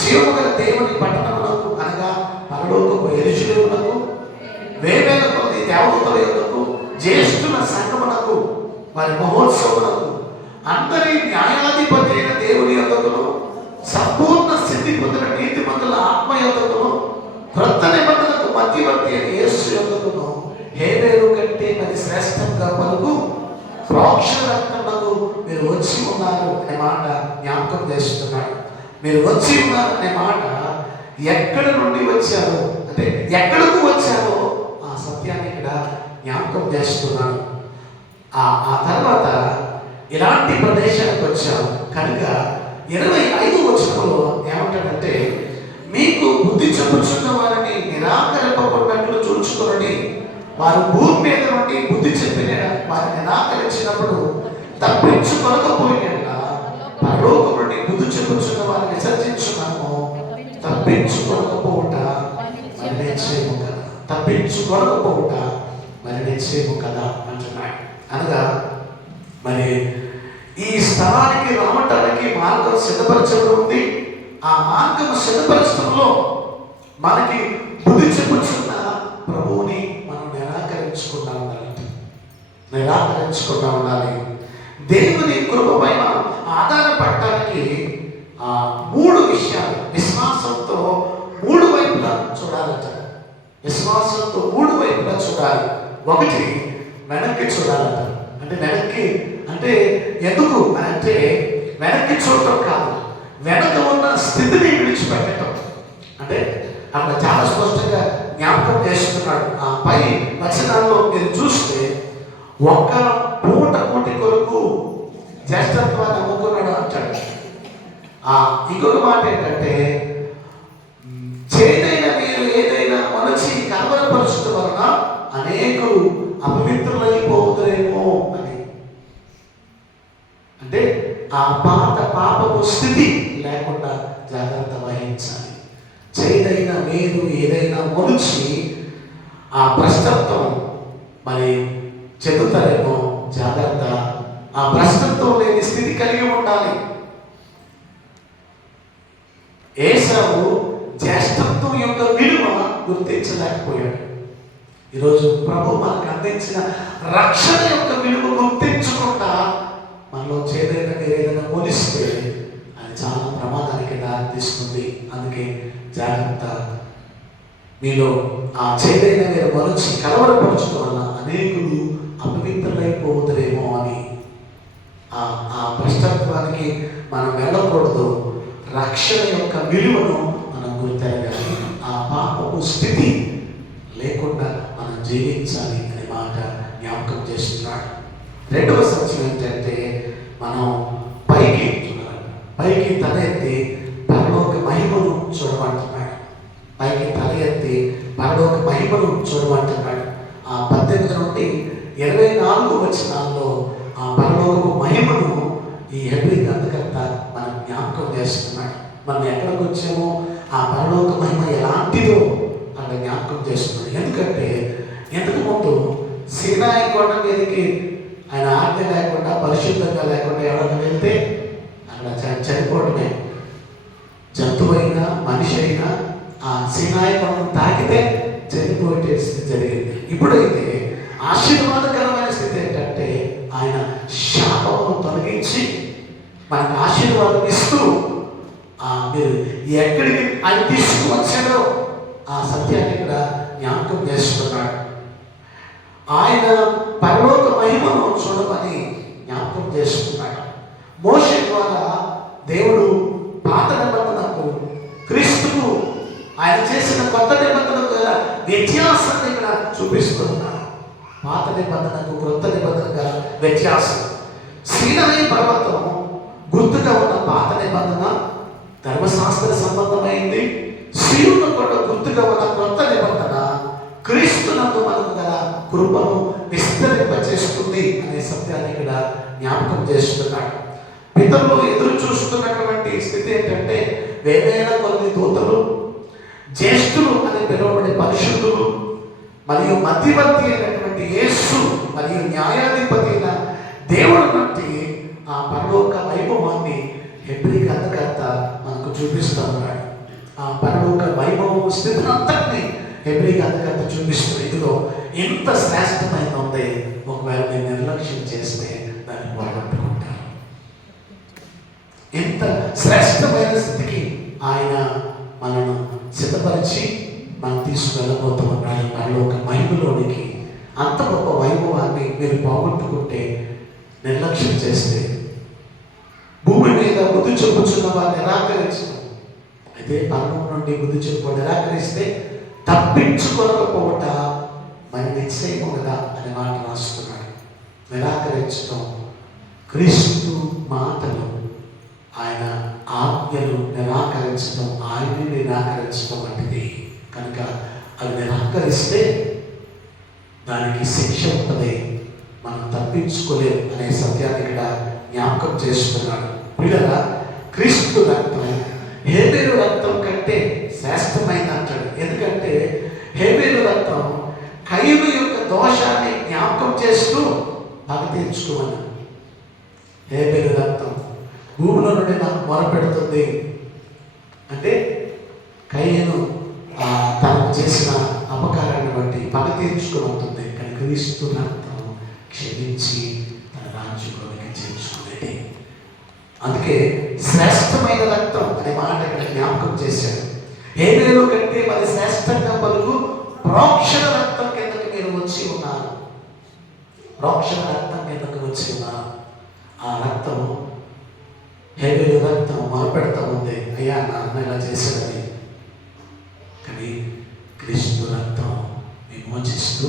జీవము గల దేవుని పట్టణములకు అనగా పరలోకపు యెరూషలేమునకు, వేవేల కొద్ది దేవదూతల యొద్దకు, జ్యేష్ఠుల సంగమునకు, వారి మహోత్సవమునకు, అందరి న్యాయాధిపతి అయిన దేవుని యొద్దకును, సంపూర్ణ స్థితి పొందిన నీతిమంతుల ఆత్మ యొద్దకును, క్రొత్త నిబంధనకు మధ్యవర్తి అయిన యేసు యొద్దకును, హేబేలు కంటే మరి శ్రేష్టంగా పలుకు ప్రోక్ష రక్తమునకు మీరు వచ్చి ఉన్నారు అనే మాట జ్ఞాపకం చేస్తున్నాడు. మీరు వచ్చి ఉన్నారు అనే మాట ఎక్కడి నుండి వచ్చారో, అంటే ఎక్కడకు వచ్చారో ఆ సత్యాన్ని ఇక్కడ జ్ఞాపకం చేస్తున్నాడు. ఆ తర్వాత ఇలాంటి ప్రదేశానికి వచ్చాము కనుక 25వ వచనంలో ఏమంటాడంటే, మీకు బుద్ధి చెప్పుచున్న వారిని నిరాకరింపబడినట్లు చూచుకొనని వారు భూమి మీద నుండి బుద్ధి చెప్పిన వారిని నిరాకరించినప్పుడు తప్పించుకొనకపోయినా పరలోకం నుండి బుద్ధి చెప్పుచున్న వారిని విసర్జించున్నాము. తప్పించుకొనకపోవుట మరి నిశ్చయము కదా, తప్పించుకొనకపోవుట మరి నిశ్చయము కదా అంటున్నాడు. అనగా మరి ఈ స్థలానికి రావటానికి మార్గం సిద్ధపరచబడి ఉంది. ఆ మార్గం సిద్ధపరచడంలో మనకి బుద్ధి చెప్పుచున్న ప్రభువుని మనం నిరాకరించకుండా ఉండాలి. దేవుని కృపపై మనం ఆధారపడటానికి 3 విషయాలు విశ్వాసంతో 3 వైపులా చూడాలంట. విశ్వాసంతో 3 వైపులా చూడాలి. 1 వెనక్కి చూడాలంట. అంటే వెనక్కి అంటే ఎందుకు అంటే వెనక్కి చూడటం కాదు, వెనక ఉన్న స్థితిని విడిచిపెట్టడం. అంటే అక్కడ చాలా స్పష్టంగా జ్ఞాపకం చేస్తున్నాడు. ఆ పై వచనాల్లో మీరు చూస్తే ఒక్క పూట కోటి కొరకు జ్యేష్ఠత్వాన్ని అమ్ముకున్నాడు అంటాడు. ఇంకొక మాట ఏంటంటే, చేదైన మీరు ఏదైనా మనచి కలవరపరచడం వలన అనేకులు అపవిత్రులైపోతురేమో అని. అంటే ఆ పాపపు స్థితి లేకుండా జాగ్రత్త వహించాలి. చేదైన మీరు ఏదైనా మొలిచి ఆ భ్రష్టత్వం మరి చెందుతారేమో జాగ్రత్త. ఆ భ్రష్టత్వం లేని స్థితి కలిగి ఉండాలి. ఏసావు జ్యేష్ఠత్వం యొక్క విలువ గుర్తించలేకపోయాడు. ఈరోజు ప్రభు మనకు అందించిన రక్షణ యొక్క విలువ గుర్తించకుండా మనలో చేదైనా ఏదైనా పోలిస్తే అది చాలా ప్రమాదానికి దారితీస్తుంది. అందుకే జాగ్రత్త. మీలో ఆ చేదైన మీరు మరచి కలవరపరచడం వల్ల అనేకులు అపవిత్రులైపోతారేమో అని ఆ భ్రష్టత్వానికి మనం వెళ్ళకూడదు. రక్షణ యొక్క విలువను మనం గుర్తెరగాలి. ఆ పాపపు స్థితి లేకుండా మనం జీవించాలి అనే మాట జ్ఞాపకం చేస్తున్నాడు. 2వ సత్యం ఏంటంటే, మనం పైకి చూడాలి. పైకి తల ఎత్తి పరలోక మహిమను చూడమంటున్నాడు. పైకి తల ఎత్తి పరలోక మహిమను చూడమంటున్నాడు. ఆ 18 నుండి 24 వచనాల్లో ఆ పరలోకపు మహిమను ఈ హెబ్రీ గ్రంథకర్త మనం జ్ఞాపకం చేస్తున్నాడు. మనం ఎక్కడికి వచ్చామో ఆ పరలోక మహిమ ఎలాంటిదో అక్కడ జ్ఞాపకం చేస్తున్నాడు. ఎందుకంటే ఇంతకు ముందు సీనాయి కొండ మీదకి ఆయన ఆజ్ఞ లేకుండా పరిశుద్ధంగా లేకుండా ఎవరైనా వెళ్తే అక్కడ చనిపోవడమే. జంతువు అయినా మనిషి అయినా ఆ సీనాయి కొండను తాకితే చనిపోయే స్థితి జరిగింది. ఇప్పుడైతే ఆశీర్వాదకరమైన స్థితి ఏంటంటే ఆయన శాపమును తొలగించి మనకు ఆశీర్వాదం ఇస్తూ మీరు ఎక్కడికి ఆయన తీసుకువచ్చాడో ఆ సత్యాన్ని ఇక్కడ జ్ఞాపకం చేస్తున్నాడు. ఆయన పరలోక మహిమను చూడమని జ్ఞాపకం చేస్తున్నాడు. మోషే ద్వారా దేవుడు పాత నిబంధనకు క్రీస్తుకు ఆయన చేసిన కొత్త నిబంధనకు వ్యత్యాసాన్ని ఇక్కడ చూపిస్తున్నాడు. పాత నిబంధనకు క్రొత్త నిబంధనగా వ్యత్యాసం. సీనాయి పర్వతం గుర్తుగా ఉన్న పాత నిబంధన ధర్మశాస్త్ర సంబంధమైంది. సీయోను కొండ గుర్తుగా ఉన్న క్రొత్త నిబంధన క్రీస్తునందు మనకు గల కృపను విస్తరింపచేస్తుంది అనే సత్యాన్ని ఇక్కడ జ్ఞాపకం చేస్తున్నాడు. పితరులు ఎదురు చూస్తున్నటువంటి స్థితి ఏంటంటే, వేవేల కొద్ది దూతలు జ్యేష్ఠులు అని పిలువబడే పరిశుద్ధులు మరియు మధ్యవర్తి అయినటువంటి యేసు మరియు న్యాయాధిపతి అయిన దేవుడు బట్టి ఆ పరలోక వైభవాన్ని హెబ్రీ గ్రంథకర్త మనకు చూపిస్తూ ఉన్నాడు. ఆ పరలోక వైభవం స్థితిని అంతటినీ హెబ్రీ గ్రంథకర్త చూపిస్తుంది. ఇదిగో ఎంత శ్రేష్టమైన ఉంది, ఒకవేళ నేను నిర్లక్ష్యం చేస్తే దాన్ని పోగొట్టుకుంటాను. ఎంత శ్రేష్టమైన స్థితికి ఆయన మనను సిద్ధపరిచి మనం తీసుకువెళ్ళబోతూ ఉన్నాడు పరలోక మహిమలోనికి. అంత గొప్ప వైభవాన్ని మీరు పోగొట్టుకుంటే, నిర్లక్ష్యం చేస్తే, భూమి మీద బుద్ధి చెప్పుచున్న వారు నిరాకరించడం, అయితే పరలోకం నుండి బుద్ధి చెప్పు నిరాకరిస్తే తప్పించుకోకపోవట మరి నిశ్చయం కదా అనే మాట రాస్తున్నాడు. నిరాకరించడం, క్రీస్తు మాటలు, ఆయన ఆజ్ఞలు నిరాకరించడం, ఆయన్ని నిరాకరించడం వంటిది కనుక అవి నిరాకరిస్తే దానికి శిక్ష ఉంటుంది, మనం తప్పించుకోలేం అనే సత్యాన్ని ఇక్కడ జ్ఞాపకం చేస్తున్నాడు. పిల్లల క్రీస్తు రక్తం హేబేలు రక్తం కంటే శ్రేష్టమైన అంటాడు. ఎందుకంటే హేబేలు రక్తం కయీను యొక్క దోషాన్ని జ్ఞాపకం చేస్తూ పగ తీర్చుకోమన్నాడు. హేబేలు రక్తం భూమిలో నుండి నాకు మొరపెడుతుంది అంటే కయీను తనకు చేసిన అపకారాన్ని బట్టి పగ తీర్చుకోబోతుంది. కానీ క్రీస్తు రక్తం క్షమించి తన రాజ్యంలోకి చేర్చుకునేది. అందుకే శ్రేష్టమైన రక్తం అనే మాట ఇక్కడ జ్ఞాపకం చేశాడు. హేబేలు కంటే మరి శ్రేష్టంగా పలుకు ప్రోక్షణ రక్తం కిందకి మీరు వచ్చి ఉన్నారు. ప్రోక్షణ రక్తం కిందకి వచ్చి ఉన్నారు. ఆ రక్తం హేబేలు రక్తం మొరపెడతా ఉంది, అయ్యా నా అన్న ఇలా చేశాడని. కానీ క్రీస్తు రక్తం విమోచిస్తూ,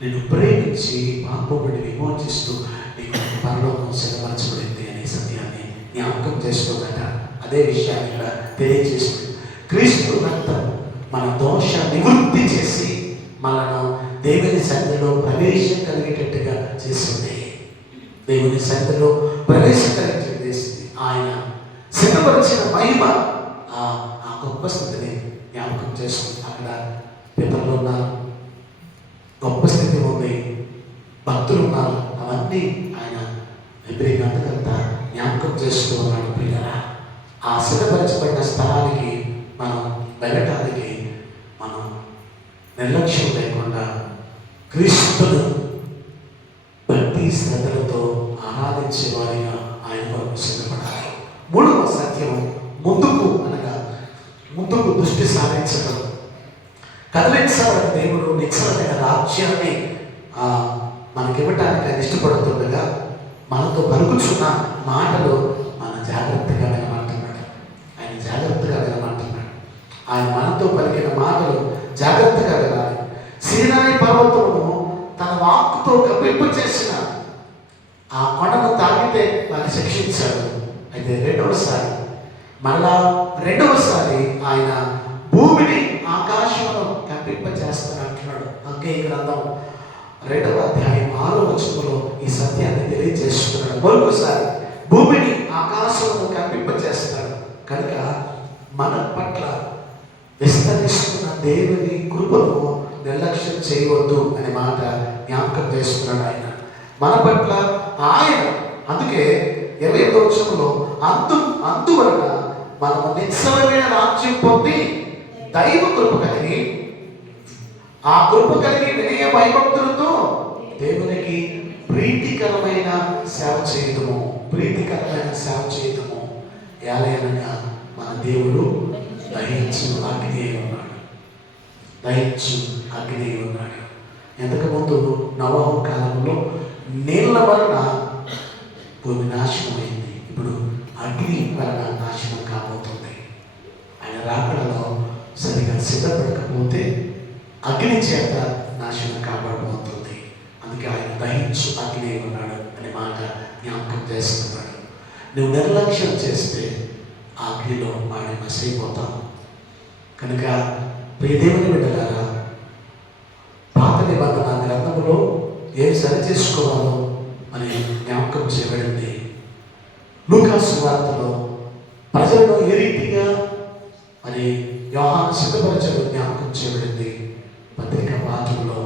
నేను ప్రేమించి పాపబడి విమోచిస్తూ నీకు పరలోకం సిద్ధపరచబడింది అనే సత్యాన్ని జ్ఞాపకం చేస్తుందట. అదే విషయాన్ని ఇక్కడ తెలియజేస్తుంది. క్రీస్తు రక్తం మన దోష నివృత్తి చేసి మనను దేవుని సన్నిధిలో ప్రవేశం కలిగేటట్టుగా చేస్తుంది. దేవుని సన్నిధిలో ప్రవేశం కలిగేటట్టు చేస్తుంది. ఆయన సిద్ధపరిచిన మహిమ ఆ గొప్ప స్థితిని జ్ఞాపకం చేస్తుంది. అక్కడ పితరులు ఉన్నారు, గొప్ప స్థితి ఉంది, భక్తులు ఉన్నారు. అవన్నీ ఆయన హెబ్రీ గ్రంథకర్త జ్ఞాపకం చేస్తూ ఉన్నాడు. పిల్లరా, ఆ సిద్ధపరచబడిన స్థలానికి మనం వెళ్ళటానికి మనం నిర్లక్ష్యం లేకుండా క్రీస్తును భక్తి శ్రద్ధలతో ఆరాధించే వారిగా ఆయన కొరకు సిద్ధపడాలి. మూడవ సత్యం ముందుకు అనగా ముందుకు దృష్టి సారించడం. కదిలించాలని దేవుడు నిశ్చలమైన రాజ్యాన్ని మనకివ్వటానికి ఆయన ఇష్టపడుతుండగా మనతో పలుకుచున్న మాటలు మన జాగ్రత్తగా వినమంటున్నాడు. ఆయన జాగ్రత్తగా వినమంటున్నాడు. ఆయన మనతో పలికిన మాటలు జాగ్రత్తగా వినాలి. సీనాయి పర్వతమును తన వాక్కుతో కప్పింపు చేసిన ఆ కొండను తాకితే వారిని శిక్షించాడు. అయితే రెండవసారి ఆయన భూమిని ఆకాశమును కంపింప చేస్తానంటున్నాడు. హగ్గయి గ్రంథం 2వ అధ్యాయం 6వ వచనంలో ఈ సత్యాన్ని తెలియజేస్తున్నాడు. మరొకసారి భూమిని ఆకాశమును కంపింప చేస్తాడు. కనుక మన పట్ల విస్తరిస్తున్న దేవుని కృపను నిర్లక్ష్యం చేయవద్దు అనే మాట జ్ఞాపకం చేస్తున్నాడు ఆయన మన పట్ల. ఆయన అందుకే 25వ వచనంలో అందువలన మనము నిశ్చలమైన రాజ్యం పొంది దైవ కృప కలిగి, ఆ కృప కలిగి వినయ భయభక్తులతో దేవునికి ప్రీతికరమైన సేవ చేయటము. ప్రీతికరమైన సేవ చేయటము ఏలయనగా మన దేవుడు దహించు అగ్ని ఉన్నాడు. దహించు అగ్ని ఉన్నాడు. ఎంతకుముందు నోవహు కాలంలో నీళ్ల వలన భూమి నాశనమైంది. ఇప్పుడు అగ్ని వలన నాశనం కాబోతుంది. ఆయన రాకడలో సరిగా సిద్ధపడకపోతే అగ్ని చేత నాశనం కాబడబోతుంది. అందుకే ఆయన దహించు అగ్ని ఉన్నాడు అనే మాట జ్ఞాపకం చేస్తున్నాడు. నువ్వు నిర్లక్ష్యం చేస్తే ఆ అగ్నిలో వాడిని మసైపోతావు. కనుక ప్రియదేవుని బిడ్డలారా, పాత నిబంధన గ్రంథములో ఏం సరి చేసుకోవాలో అని జ్ఞాపకం చేయబడింది. లూకా సువార్తలో ప్రజలను ఏ రీతిగా మరి అని యోహాను సిద్ధపరచడం జ్ఞాపకం చేయబడింది. పత్రిక వాక్యంలో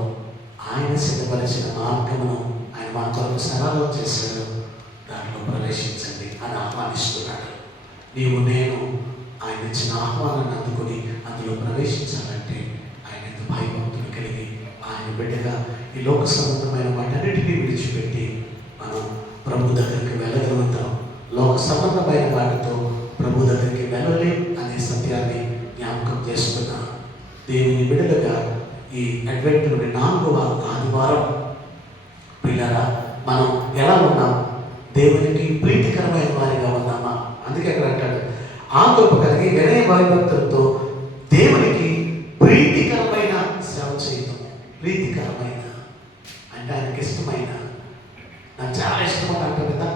ఆయన సిద్ధపరిచిన మార్గమును ఆయన మా కొరకు సరళం చేశాడు. దాంట్లో ప్రవేశించండి అని ఆహ్వానిస్తున్నాడు. నీవు నేను ఆయన ఇచ్చిన ఆహ్వానాన్ని అందుకొని అందులో ప్రవేశించాలంటే ఆయన భయభక్తులు కలిగి ఆయన బిడ్డగా ఈ లోక సంబంధమైన వాటన్నిటినీ విడిచిపెట్టి మనం ప్రభు దగ్గరికి వెళ్ళగలుగుతాం. లోక సంబంధమైన వాటితో ప్రభు దగ్గరికి వెళ్ళలేం అనే సత్యాన్ని జ్ఞాపకం చేసుకున్నాం. దేవుని బిడ్డలుగా ఈ అడ్వెంట్లోని 4వ ఆదివారం పిల్లరా మనం ఎలా ఉన్నాం? దేవునికి ప్రీతికరమైన వారిగా ఉన్నామా? అందుకే అక్కడ అంటాడు ఆ గొప్ప కలిగి వినయ భయభక్తులతో దేవునికి ప్రీతికరమైన సేవ చేయటం. ప్రీతికరమైన అంటే ఆయనకి ఇష్టమైన, నాకు చాలా ఇష్టం అని అంటారు కదా.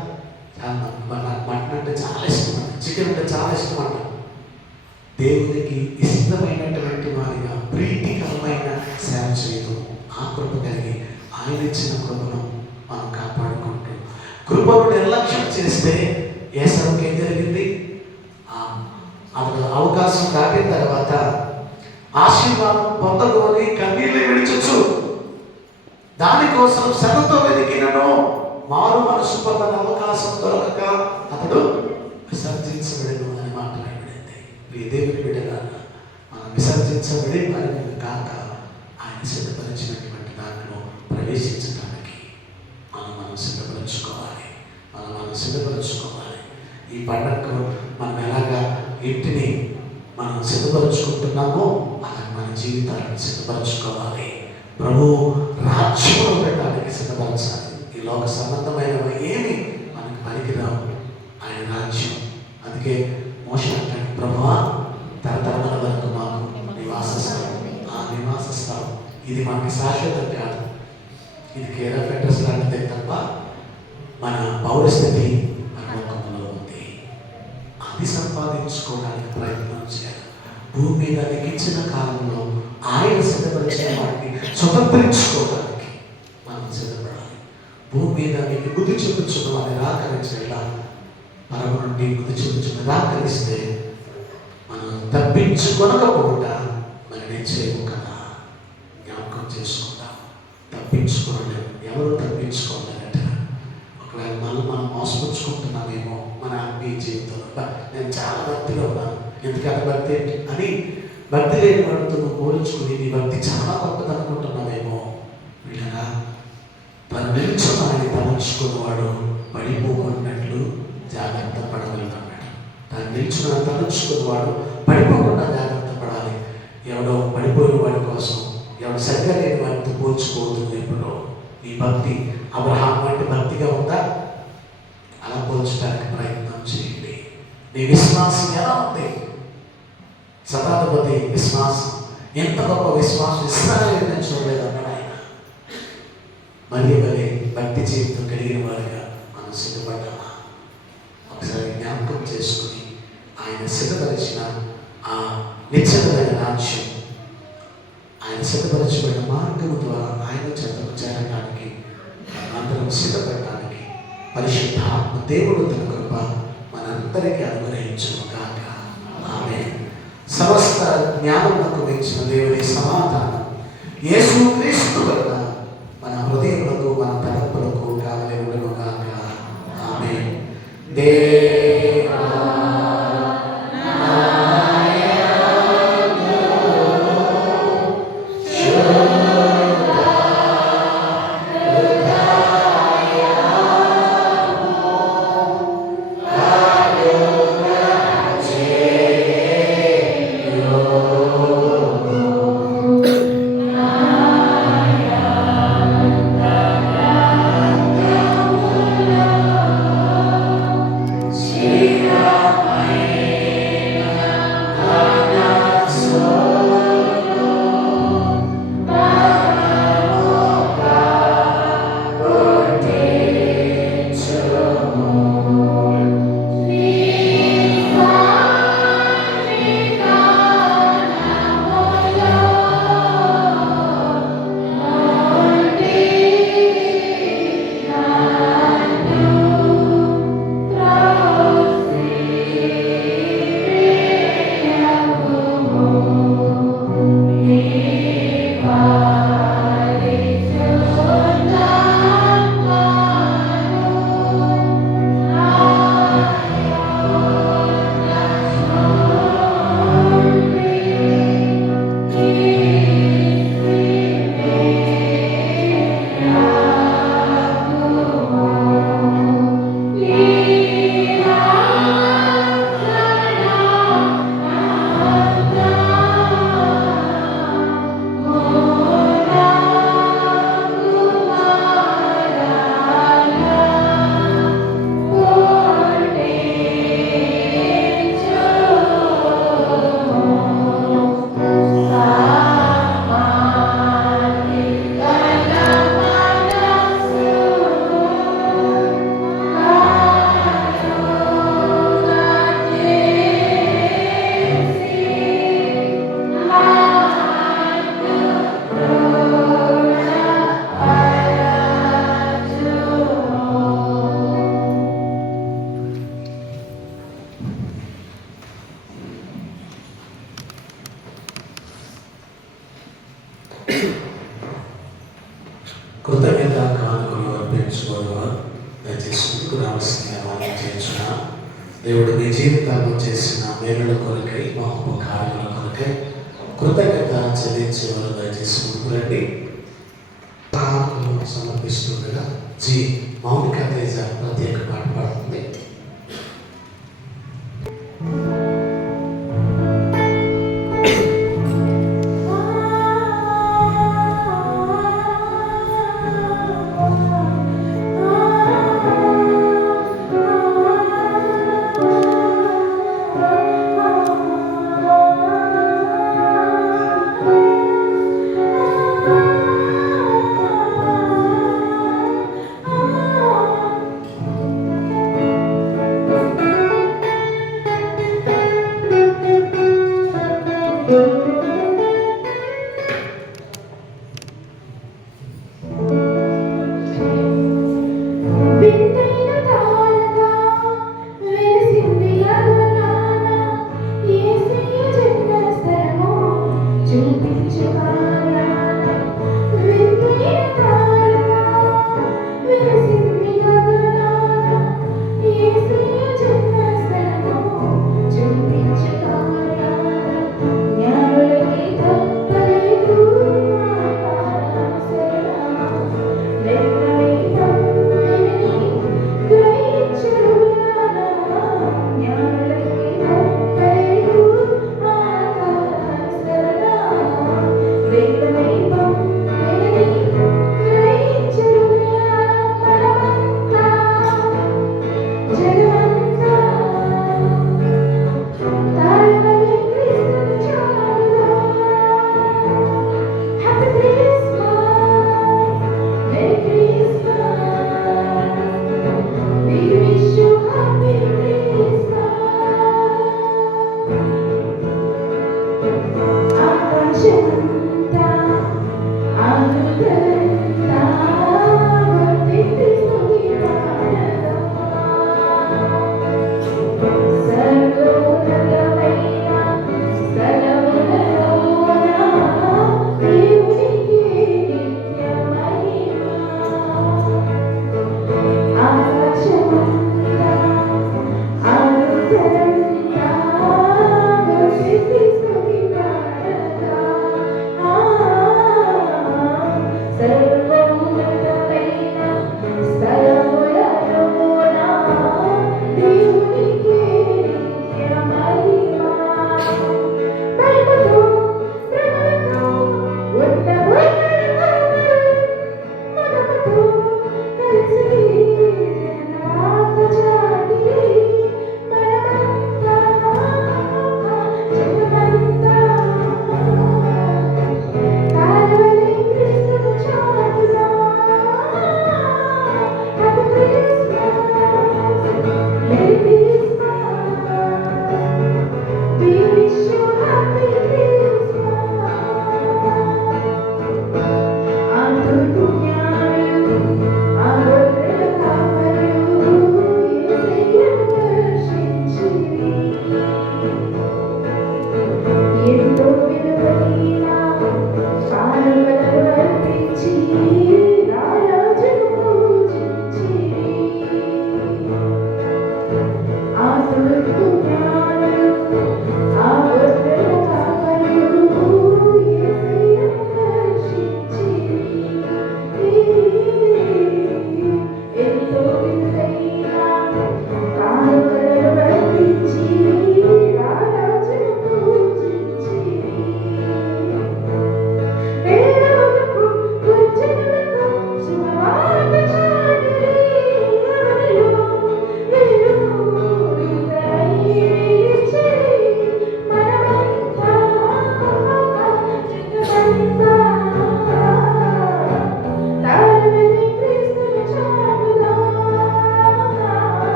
నాకు మటన్ అంటే చాలా ఇష్టం అంట, చికెన్ అంటే చాలా ఇష్టం అంట. దేవునికి ఇష్టమైనటువంటి వారిగా ప్రీతికరమైన సేవ చేయటం. ఆ కృప కలిగి ఆయన ఇచ్చిన కృపను మనం కాపాడుకుంటూ కృపను నిర్లక్ష్యం చేస్తే ఏ సభకి ఏం జరిగింది? అవకాశం దాటిన తర్వాత ఆశీర్వాదం పొందగోని కన్నీళ్ళు విడిచొచ్చు. దానికోసం శ్రమతో వెతికినను మారు మనసు పొందని అవకాశం దొరకక అతడు విసర్జించబడను అని మాట్లాడబడింది. ఈ దేవుని బిడ్డగా మనం విసర్జించబడి వారిని కాక ఆయన సిద్ధపరిచినటువంటి దానిలో ప్రవేశించడానికి మనం సిద్ధపరచుకోవాలి. మనం సిద్ధపరచుకోవాలి. ఈ పండగకు మనం ఎలాగా ఇంటిని మనం సిద్ధపరచుకుంటున్నామో అలా మన జీవితాలను సిద్ధపరచుకోవాలి. ప్రభు రాజ్యంలో పెట్టడానికి సిద్ధపరచాలి. ఈ లోక సంబంధమైనవి ఏమి మనకి పనికిరావు. ఆయన రాజ్యం. అందుకే మోషే అంటాడు, ప్రభువా తరతరాల వరకు మాకు నివాస స్థలం ఇది మనకి శాశ్వతం కాదు. ఇది కేర్ ఆఫ్ అడ్రస్ లాంటిదే తప్ప మన పౌరస్థితి లోకంలో ఉంది. అది సంపాదించుకోవడానికి ప్రయత్నం చేయాలి. భూమి మీద ఇచ్చిన కాలంలో ఆయన సిద్ధపరిచిన వాటిని స్వతంత్రించుకోవడానికి మనం సిద్ధపడాలి. భూమి మీద నీకు బుద్ధి చూపించడం వారిని రాకరించేలా పరమ నుండి బుద్ధి చూపించడం రాకరిస్తే మనం తప్పించుకొనకపోకుండా మనం ఏం చేయము కదా. జ్ఞాపకం చేసుకుంటాం. తప్పించుకోలేము. ఎవరు తప్పించుకోలేరట. ఒకవేళ మనం మోసపుచ్చుకుంటున్నామేమో మన ఆత్మీయ జీవితంలో. నేను చాలా భక్తిగా ఉన్నాను, ఎందుకంటే భక్తి అని భక్తి లేని వాడితో నువ్వు పోల్చుకుని నీ భక్తి చాలా గొప్పది అనుకుంటున్నావేమో. వీళ్ళగా తను నిల్చున్నాయని తలంచుకున్నవాడు పడిపోకున్నట్లు జాగ్రత్త పడగలుగుతాడు. తను నిల్చున్న తలంచుకున్నవాడు పడిపోకుండా జాగ్రత్త పడాలి. ఎవడో పడిపోయిన వాడి కోసం ఎవడు సరిగ్గా లేని వాడితో పోల్చుకోవద్దు. ఎప్పుడో నీ భక్తి అబ్రహాం వంటి భక్తిగా ఉందా? అలా పోల్చడానికి ప్రయత్నం చేయండి. నీ విశ్వాసం ఎలా ఉంది? శతాధిపతి విశ్వాసం ఎంత గొప్ప విశ్వాసం ఇస్రాయేలుని చూడలేదు అన్నాడు ఆయన. మరి వలె భక్తి జీవితం కలిగిన వారిగా మనం సిద్ధపడ్డామా? ఒకసారి జ్ఞాపకం చేసుకుని ఆయన సిద్ధపరిచిన ఆ నిశ్చలమైన రాజ్యం, ఆయన సిద్ధపరచబడిన మార్గము ద్వారా ఆయన చెంతకు చేరడానికి అందరం సిద్ధపడటానికి పరిశుద్ధాత్మ దేవుడు తన కృప మనందరికీ అనుగ్రహించును గాక. ఆమేన్. సమస్త జ్ఞానమునకు మించిన దేవుని సమాధానం యేసు క్రీస్తు వలన మన హృదయములకు మన తలంపులకు కావలి ఉండును గాక. ఆమేన్. ముందుకు రావాల్సిందిగా మనం చేయించిన దేవుడు మీ జీవితాల్లో చేసిన మేలుల కొరకై మహోపకారాల కొరకై కృతజ్ఞత చెల్లించేవారు దయచేసి ముందుకు రండి. సమర్పిస్తుండగా జి మౌనిక తేజ ప్రత్యేక పాట పాడుతుంది.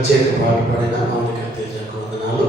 ప్రత్యేక పాట పాడిన మౌలిక తేజకు వందనాలు.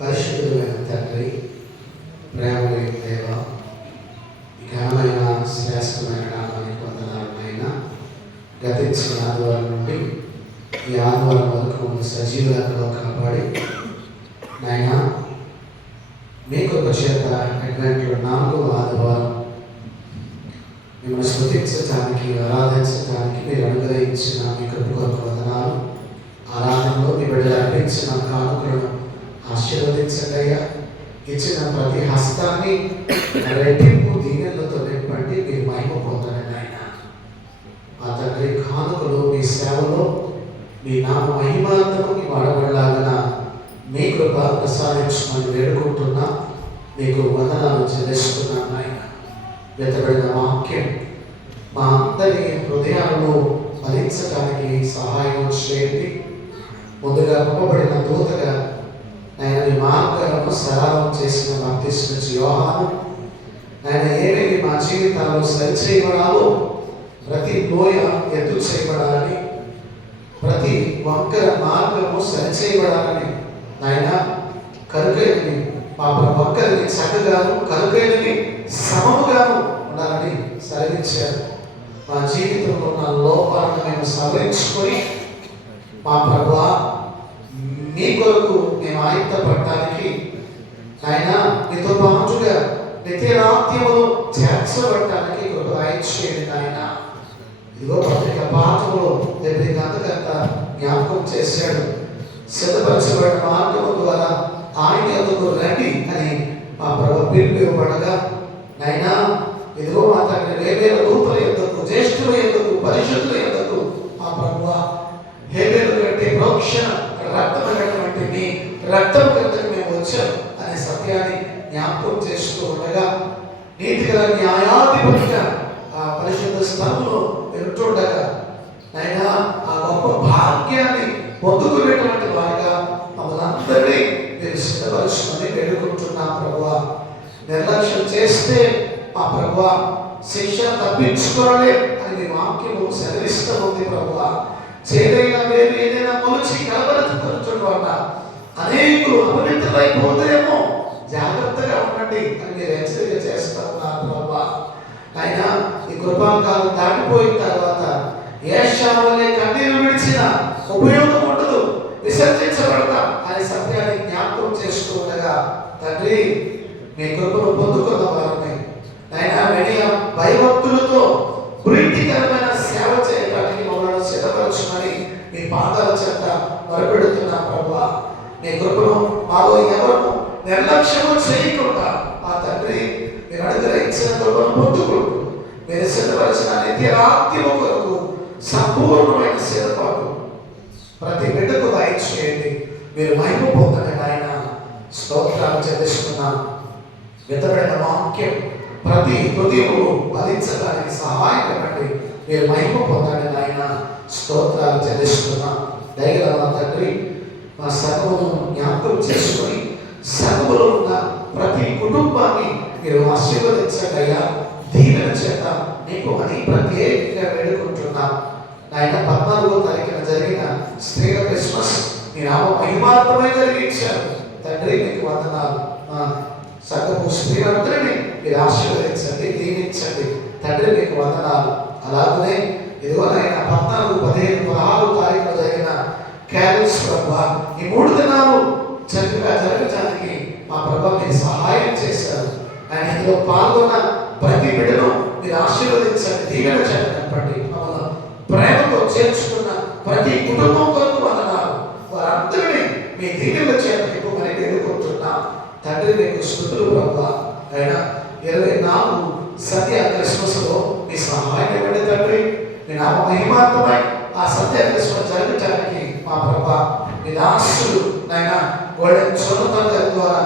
పరిశుద్ధుడైన తండ్రి, ప్రేమమైన దేవ, ఘనమైన శ్రేష్టమైన నామానికి వందనాలైనా గతించిన ఆదివారం నుండి ఈ ఆదివారం వరకు మమ్మల్ని సజీవులలో కాపాడి నాయన మీకు ఒక చేత అడ్వెంట్లో 4వ ఆదివారం మిమ్మల్ని స్తుతించడానికి ఆరాధించడానికి మీరు అనుగ్రహించిన మీ కృప కొరకు వందనాలు. ఆరాధనలో మీ బిడ్డలు అర్పించిన కానుకలను ఆశీర్వదించండి అయ్యా. ఇచ్చిన ప్రతి హస్తాన్ని రెట్టింపు దీవెనలతో నింపండి, మీరు మహిమ పొందండి ఆయన. ఆ తండ్రి కానుకలు మీ సేవలో మీ నామ మహిమార్థము మీ వాడబడలాగిన మీ కృప ప్రసాదించమని వేడుకుంటున్నా. మీకు వందనాలు చెల్లిస్తున్నాను ఆయన. వెతబడిన వాక్యం మా అందరి హృదయాలను ఫలించడానికి సహాయం చేయండి. ముందుగా పంపబడిన దూతగా ఆయన మీ మార్గాలను సరళం చేసిన బాప్తిస్మ యోహాను ఆయన ఏమేమి మా జీవితాల్లో సరిచేయబడాలో ప్రతి లోయ ఎత్తు చేయబడాలని, ప్రతి వంకర మార్గము సరిచేయబడాలని ఆయన కరుకైనవి మా వంకరని చక్కగాను కరుకైనవి సమముగాను ఉండాలని సెలవించారు. మా జీవితంలో ఉన్న లోపాలను మేము సవరించుకొని మా ప్రభువా మీ కొరకు మేము ఆయుక్తపడటానికి ఆయన మీతో పాటుగా నిత్యరాత్యములు చేర్చబడటానికి కృప దయచేయండి నాయన. ఇదిగో పత్రిక పాఠములో దేవుని గ్రంథకర్త జ్ఞాపకం చేశాడు. సిద్ధపరచబడిన మార్గము ద్వారా ఆయన యొద్దకు రండి అని మా ప్రభు పిలుపు ఇవ్వబడగా నాయనా ఇదిగో మా తండ్రి వేవేల దూతల యొద్దకు, జ్యేష్ఠుల యొద్దకు, పరిశుద్ధుల యొద్దకు మా ప్రభువ హేబేలు కంటే ప్రోక్షణ రక్తమైనటువంటి మీ రక్తం కిందకు మేము వచ్చాం అనే సత్యాన్ని జ్ఞాపకం చేస్తూ ఉండగా నీతిగల న్యాయాధిపతిగా ఆ పరిశుద్ధ స్థలంలో ఉంటుండగా ఆయన ఆ గొప్ప భాగ్యాన్ని పొందుకునేటువంటి వారిగా మమ్మల్ని అందరినీ మీరు సిద్ధపరచుకొని వేడుకుంటున్నాం ప్రభువా. నిర్లక్ష్యం చేస్తే ఆ ప్రభువా శిక్ష తప్పించుకోవాలి అని మీ వాక్యము సెలవిస్తూ ఉంది ప్రభువా. చేదైనా వేరు ఏదైనా మొలిచి కలబరచుకుంటున్న అనేకులు అపవిత్రులైపోతాయేమో, జాగ్రత్తగా ఉండండి అని మీరు హెచ్చరిక చేస్తా ఉన్నారు ప్రభువా. ఆయన ఈ కృపాకాలం దాటిపోయిన తర్వాత ఏషావలే కన్నీరు విడిచిన ఉపయోగం ఉండదు, విసర్జించబడతాం అనే సత్యాన్ని జ్ఞాపకం చేస్తూ ఉండగా తండ్రి మీ కృపను పొందుకున్న వారిని ఆయన వెనియ భయభక్తులతో ప్రీతికరమైన సేవ చేయడానికి మమ్మల్ని సిద్ధపరచుమని మీ పాదాల చెంత మొరపెడుతున్నా ప్రభువా. మీ కృపను మాలో ఎవరు నిర్లక్ష్యము చేయకుండా ఆ తండ్రి మీరు అనుగ్రహించిన కృపను పొందుకుంటూ మీరు సిద్ధపరిచిన నిత్యరాత్యము కొరకు సంపూర్ణమైన సిద్ధపాటు ప్రతి బిడ్డకు దయచేయండి. మీరు మహిమ పొందండి ఆయన. స్తోత్రాలు చెల్లిస్తున్నాం. వితబడిన వాక్యం ప్రతి హృదయము ఫలించడానికి సహాయపడండి. మీరు మహిమ పొందండి ఆయన. స్తోత్రాలు చెల్లిస్తున్నాం. దయగల మా తండ్రి మా సంఘమును జ్ఞాపకం చేసుకొని సంఘములో ఉన్న ప్రతి కుటుంబాన్ని మీరు ఆశీర్వదించండి అయ్యా. దీవెన చేత నీకు అని ప్రత్యేకంగా వేడుకుంటున్నాం ఆయన 14వ తారీఖున జరిగిన స్త్రీల క్రిస్మస్ మీ నామ మహిమాత్మై జరిగించారు. తండ్రి మీకు వందనాలు. మా సంఘపు స్త్రీలందరినీ మీరు ఆశీర్వదించండి, దీవించండి. తండ్రి మీకు వందనాలు. అలాగనే ఇదిగోనైనా 14, 15, 16 తారీఖున జరిగిన క్యారల్స్ ప్రభా, ఈ 3 దినాలు చక్కగా జరగడానికి మా ప్రభా మీరు సహాయం చేశారు. ఆయన ఇందులో పాల్గొన్న ప్రతి బిడ్డను మీరు ఆశీర్వదించండి, దీవెన చెప్పండి. మమ్మల్ని ప్రేమతో చేర్చుకున్న ప్రతి కుటుంబం కొరకు వందనాలు. వారందరినీ మీ దీవెన చేత ఇవ్వమని వేడుకుంటున్నాం. తండ్రి మీకు స్తుతులు ప్రభా. ఆయన 24 సత్య క్రిస్మస్ లో మీ సహాయం ఇవ్వండి తండ్రి. మీ నామ మహిమాత్మై ఆ సత్య క్రిస్మస్ జరగటానికి మా ప్రభా మీ దాసులు నాయన గోల్డెన్ సోదరుల గారి ద్వారా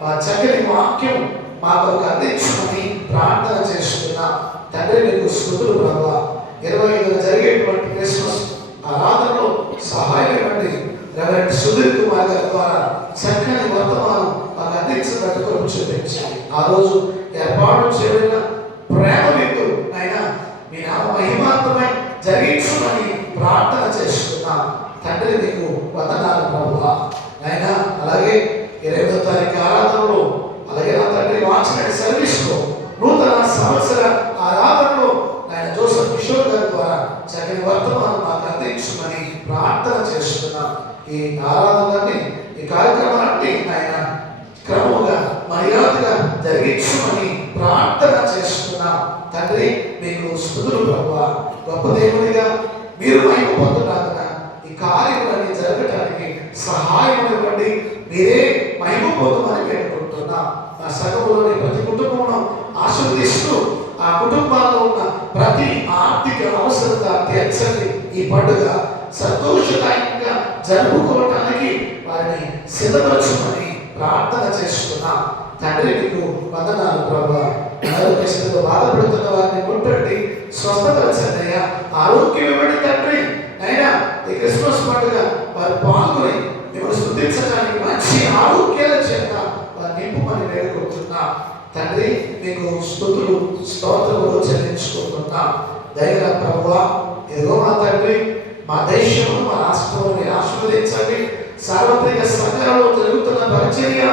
మా చక్కని వాక్యం మా కొరకు అందించమని ప్రార్థన చేస్తున్నా. తండ్రి మీకు స్తుతులు ప్రభా. 25న జరిగేటువంటి క్రిస్మస్ ఆరాధనలో సహాయం ఇవ్వండి. రెవరెండ్ సుధీర్ కుమార్ గారి ద్వారా చక్కని వర్తమానం మాకు అందించినట్టు కొరకు చూపించండి. ఆ రోజు ఏర్పాటు చేయబడిన ప్రేమ విందు అయినా మీ నామ మహిమాత్మై జరిగించమని ప్రార్థన చేస్తున్నాం. తండ్రి మీకు వందనాలు ప్రభువా. అయినా అలాగే 20వ తారీఖు ఆరాధనలో, అలాగే నా తండ్రి వాచనరీ సర్వీస్లో, నూతన సంవత్సర ఆరాధనలో ఆయన జోసెఫ్ కిషోర్ గారి ద్వారా చక్కని వర్తమానం మాకు అందించమని ప్రార్థన చేస్తున్నాం. ఈ ఆరాధనలన్నీ, ఈ కార్యక్రమాలన్నీ ఆయన క్రమముగా మర్యాదగా జరిగించమని ప్రార్థన చేస్తున్నాం. తండ్రి మీకు స్తుతులు ప్రభువా. గొప్ప దేవునిగా మీరు మహిమ పొందులాగా ఈ కార్యములన్నీ జరగటానికి సహాయం ఇవ్వండి. మీరే మహిమ పొందమని వేడుకుంటున్నాం. మా సంఘములోని ప్రతి కుటుంబమును ఆశీర్వదిస్తూ ఆ కుటుంబాల్లో ఉన్న ప్రతి ఆర్థిక అవసరత తీర్చండి. ఈ పండుగ సంతోషదాయకంగా జరుపుకోవటానికి వారిని సిద్ధపరచమని ప్రార్థన చేస్తున్నాం. తండ్రి మీకు వందనాలు ప్రభా. అనారోగ్యంతో బాధపడుతున్న వారిని ముట్టండి, స్వస్థపరచండి అయ్యా. ఆరోగ్యం ఇవ్వండి తండ్రి. అయినా ఈ క్రిస్మస్ పండుగ వారు పాల్గొని మిమ్మల్ని స్తుతించడానికి మంచి ఆరోగ్యాల చేత వారు నింపుమని వేడుకుంటున్నాం. తండ్రి మీకు స్తుతులు స్తోత్రములు చెల్లించుకుంటున్నాం. దయగల ప్రభువా, ఇదిగో మా తండ్రి, మా దేశంలో మా రాష్ట్రంలో మీరు ఆశీర్వదించండి. సార్వత్రిక సంఘాలలో జరుగుతున్న పరిచర్య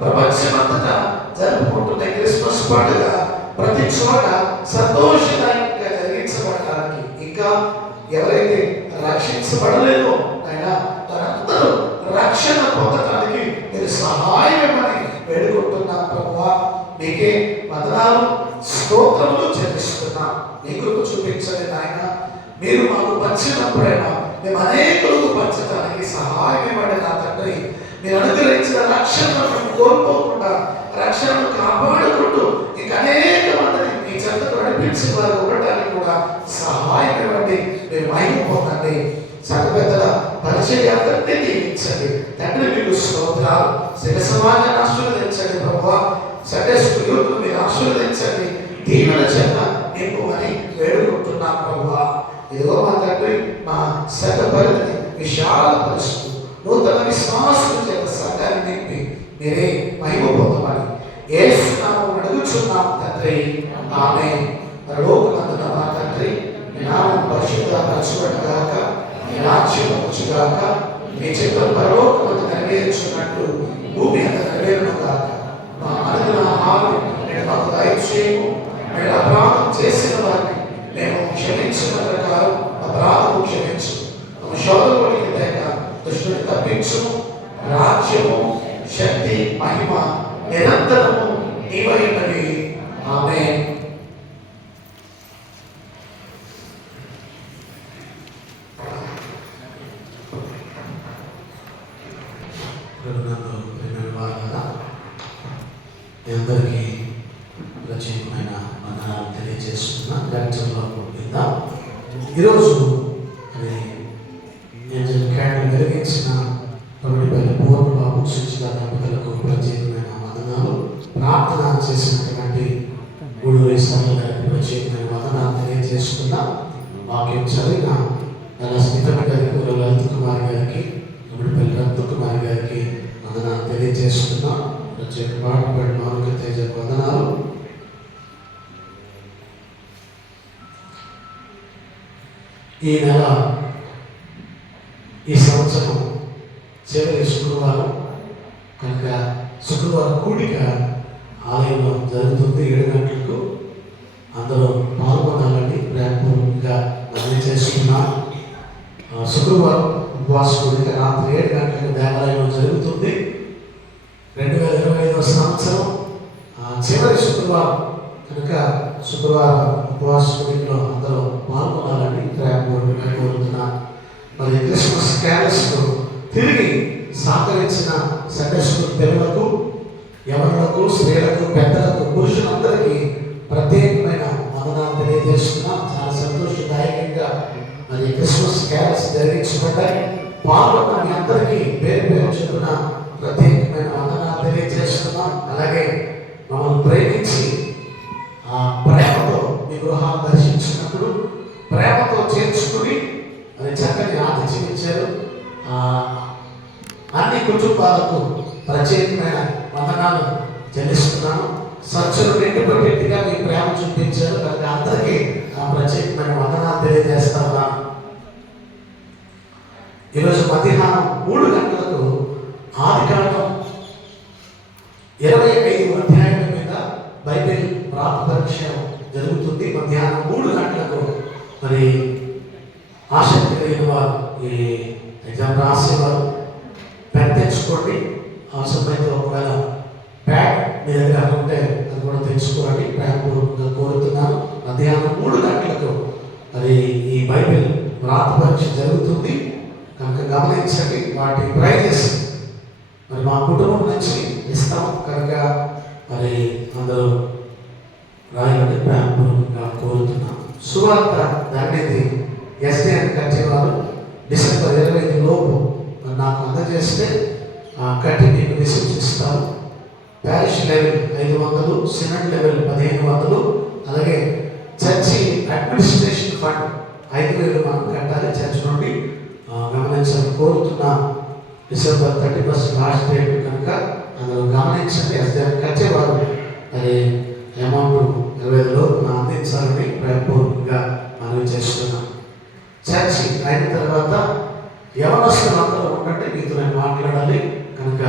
ప్రపంచమంతటా జరుపుకుంటున్న క్రిస్మస్ పండుగ ప్రతి చోట సంతోషదాయకంగా జరిగించబడటానికి, ఇంకా ఎవరైతే రక్షించబడలేదో అయినా వారందరూ రక్షణ పొందటానికి మీరు సహాయం ఇవ్వమని వేడుకుంటున్నాం ప్రభువా. మీకే వందనాలు స్తోత్రములు చెల్లిస్తున్నాం. మీ కృప చూపించండి నాయన. మీరు మాకు పంచిన ప్రేమ మేము అనేకులకు పంచడానికి సహాయం ఇవ్వండి నా తండ్రి. మీరు అనుగ్రహించిన రక్షణను కోల్పోకుండా, రక్షణను కాపాడుకుంటూ ఇంకా అనేక మందిని మీ చెంతకు నడిపించిన వారు ఉండటానికి కూడా సహాయం ఇవ్వండి. మీరు మహిమ పొందండి. సంఘ పెద్దల పరిచర్య అందరినీ దీవించండి తండ్రి. మీకు స్తోత్రాలు. శివ సమాజాన్ని ఆశీర్వదించండి ప్రభువా. సండే స్కూల్ యూత్ మీరు ఆశీర్వదించండి, దీవెన చేత నింపుమని వేడుకుంటున్నాం ప్రభువా. ఇదిగో మా తండ్రి, మా సంఘ పరిధిని విశాలపరుస్తూ నూతన విశ్వాసం చేత సంఘాన్ని నింపి మీరే మహిమ పొందమని యేసు నామమున అడుగుచున్నాం తండ్రి. ఆమేన్. పరలోకమందున్న మా తండ్రి, మీ నామం పరిశుద్ధపరచబడుగాక, మీ రాజ్యం వచ్చుగాక, మీ చిత్తం పరలోకమందు నెరవేర్చున్నట్లు భూమి అంత నెరవేరునుగాక. మా అనుదిన ఆహారం నేడు మాకు దయచేయము. మేము అపరాధం చేసిన వారిని మేము క్షమించిన ప్రకారం అపరాధము క్షమించు. మా శోధకుడికి లేక దుష్టుని తప్పించుము. రాజ్యము, శక్తి, మహిమ నిరంతరము నీవైనవి. ఆమేన్. అందరికీ ప్రత్యేకమైన వందనాలు తెలియజేస్తున్నా. గంటల్లో విందాం. ఈరోజు క్యాండిల్ వెలిగించిన తొమ్మిదిపల్లి పూర్వబాబు సుచిత దంపతులకు ప్రత్యేకమైన వందనాలు. ప్రార్థన చేసినటువంటి గూడూరి స్వామి గారికి ప్రత్యేకమైన వందనాలు తెలియజేస్తున్నా. వాక్యం చదివిన నల్ల స్మితమ్మ గారికి, లలిత్ కుమార్ గారికి, తొమ్మిదిపల్లి రత్న కుమార్ గారికి వందనాలు తెలియజేస్తున్నా. ప్రత్యేక పాటపడి మానుక తేజ వందనాలు. ఈ నెల ఈ సంవత్సరం చివరి శుక్రవారం కనుక శుక్రవారం కూడిక ఆలయంలో జరుగుతుంది 7 గంటలకు. అందరూ పాల్గొనాలని ప్రేమపూర్వకంగా మనవి చేస్తున్నాం. శుక్రవారం ఉపవాస కూడిక రాత్రి 7 గంటలకు దేవాలయంలో జరుగుతుంది. 2025 సంవత్సరం చివరి శుక్రవారం కనుక శుక్రవారం ఉపవాస కూడికలో అందరూ పాల్గొనాలని ప్రేమపూర్వకంగా కోరుతున్నాను. మరి క్రిస్మస్ క్యాలెండర్స్కు తిరిగి సహకరించిన సండే స్కూల్ పిల్లలకు, యవనులకు, స్త్రీలకు, పెద్దలకు, పురుషులందరికీ ప్రత్యేకమైన వందనాలు తెలియజేస్తున్నాం. చాలా సంతోషదాయకంగా మరి క్రిస్మస్ క్యాలెండర్స్ జరిగించబడ్డాయి. పాల్గొన్న మీ అందరికీ పేరు పేరు చెందిన ప్రత్యేకమైన వందనాలు తెలియజేస్తున్నాం. అలాగే మమ్మల్ని ప్రేమించి ప్రేమతో మీ గృహాలు దర్శించినప్పుడు ప్రేమతో చేర్చుకుని అది చక్కని ఆతిథ్యం ఇచ్చారు. అన్ని కుటుంబాలకు ప్రత్యేకమైన వందనాలు చెల్లిస్తున్నాను. సత్సులు నిండుపట్టేట్టుగా మీ ప్రేమ చూపించారు కనుక అందరికీ ప్రత్యేకమైన వందనాలు తెలియజేస్తా ఉన్నాను. ఈరోజు మధ్యాహ్నం 3 గంటలకు ఆదికాండం 25 అధ్యాయం మీద బైబిల్ ప్రార్థన పరీక్ష జరుగుతుంది. మధ్యాహ్నం 3 గంటలకు మరి ఆసక్తి కలిగిన వారు ఈ ఎగ్జామ్ రాసేవారు పెన్ తెచ్చుకోండి. అవసరమైతే ఒకవేళ ప్యాడ్ మీ దగ్గర ఉంటే అది కూడా తెచ్చుకోండి. ప్రేమపూర్వకంగా కోరుతున్నాను. మధ్యాహ్నం 3 గంటలకు మరి ఈ బైబిల్ ప్రార్థన పరీక్ష జరుగుతుంది కనుక గమనించండి. వాటి ప్రైజెస్ మరి మా కుటుంబం నుంచి ఇస్తాం కనుక మరి అందరూ రాయాలని ప్రేమపూర్వకంగా కోరుతున్నాం. సువార్త దానిది ఎస్డిఎన్ కట్టేవారు డిసెంబర్ 25 లోపు నాకు అందజేస్తే కట్టి మీకు రిసిప్ట్ ఇస్తాను. ప్యారిష్ లెవెల్ 500, సినడ్ లెవెల్ 1500, అలాగే చర్చి అడ్మినిస్ట్రేషన్ ఫండ్ 5000 మనం కట్టాలి చర్చ్ నుండి. గమనించాలని కోరుతున్నాం. డిసెంబర్ 31 లాస్ట్ డేట్ కనుక అందరూ గమనించండి. ఎస్డిఎన్ కట్టేవారు మరి అమౌంట్ 25 లోపు అందించాలని ప్రేమపూర్వకంగా మనవి చేస్తున్నాం. చర్చి అయిన తర్వాత యవనస్తులందరూ ఉండండి. మీతో నేను మాట్లాడాలి కనుక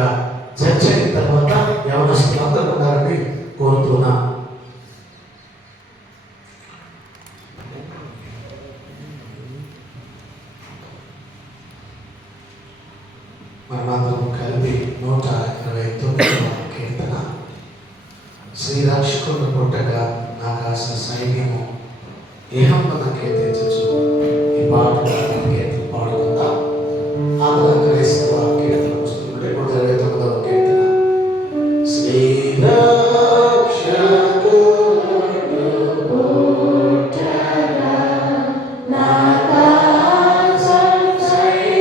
చర్చ అయిన తర్వాత యవనస్తులందరూ ఉండాలని కోరుతున్నా. మనమందరం కలిపి 129వ కీర్తన శ్రీరక్షకులను పుట్టగా ఆకాశ సైన్యము ఏహమ్మనకే తెచ్చు ఈ పాట పాడుకుందాం. ఆంధ్ర క్రైస్తవ కీర్తన పుస్తకం 129వ కీర్తన. శ్రీరక్షకులను పుట్టగా ఆకాశ సైన్యము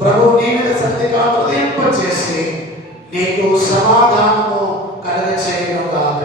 ప్రభు నీ మీద సత్యగా ఉదయింపచేసి నీకు సమాధానము కలగచేయును గాక.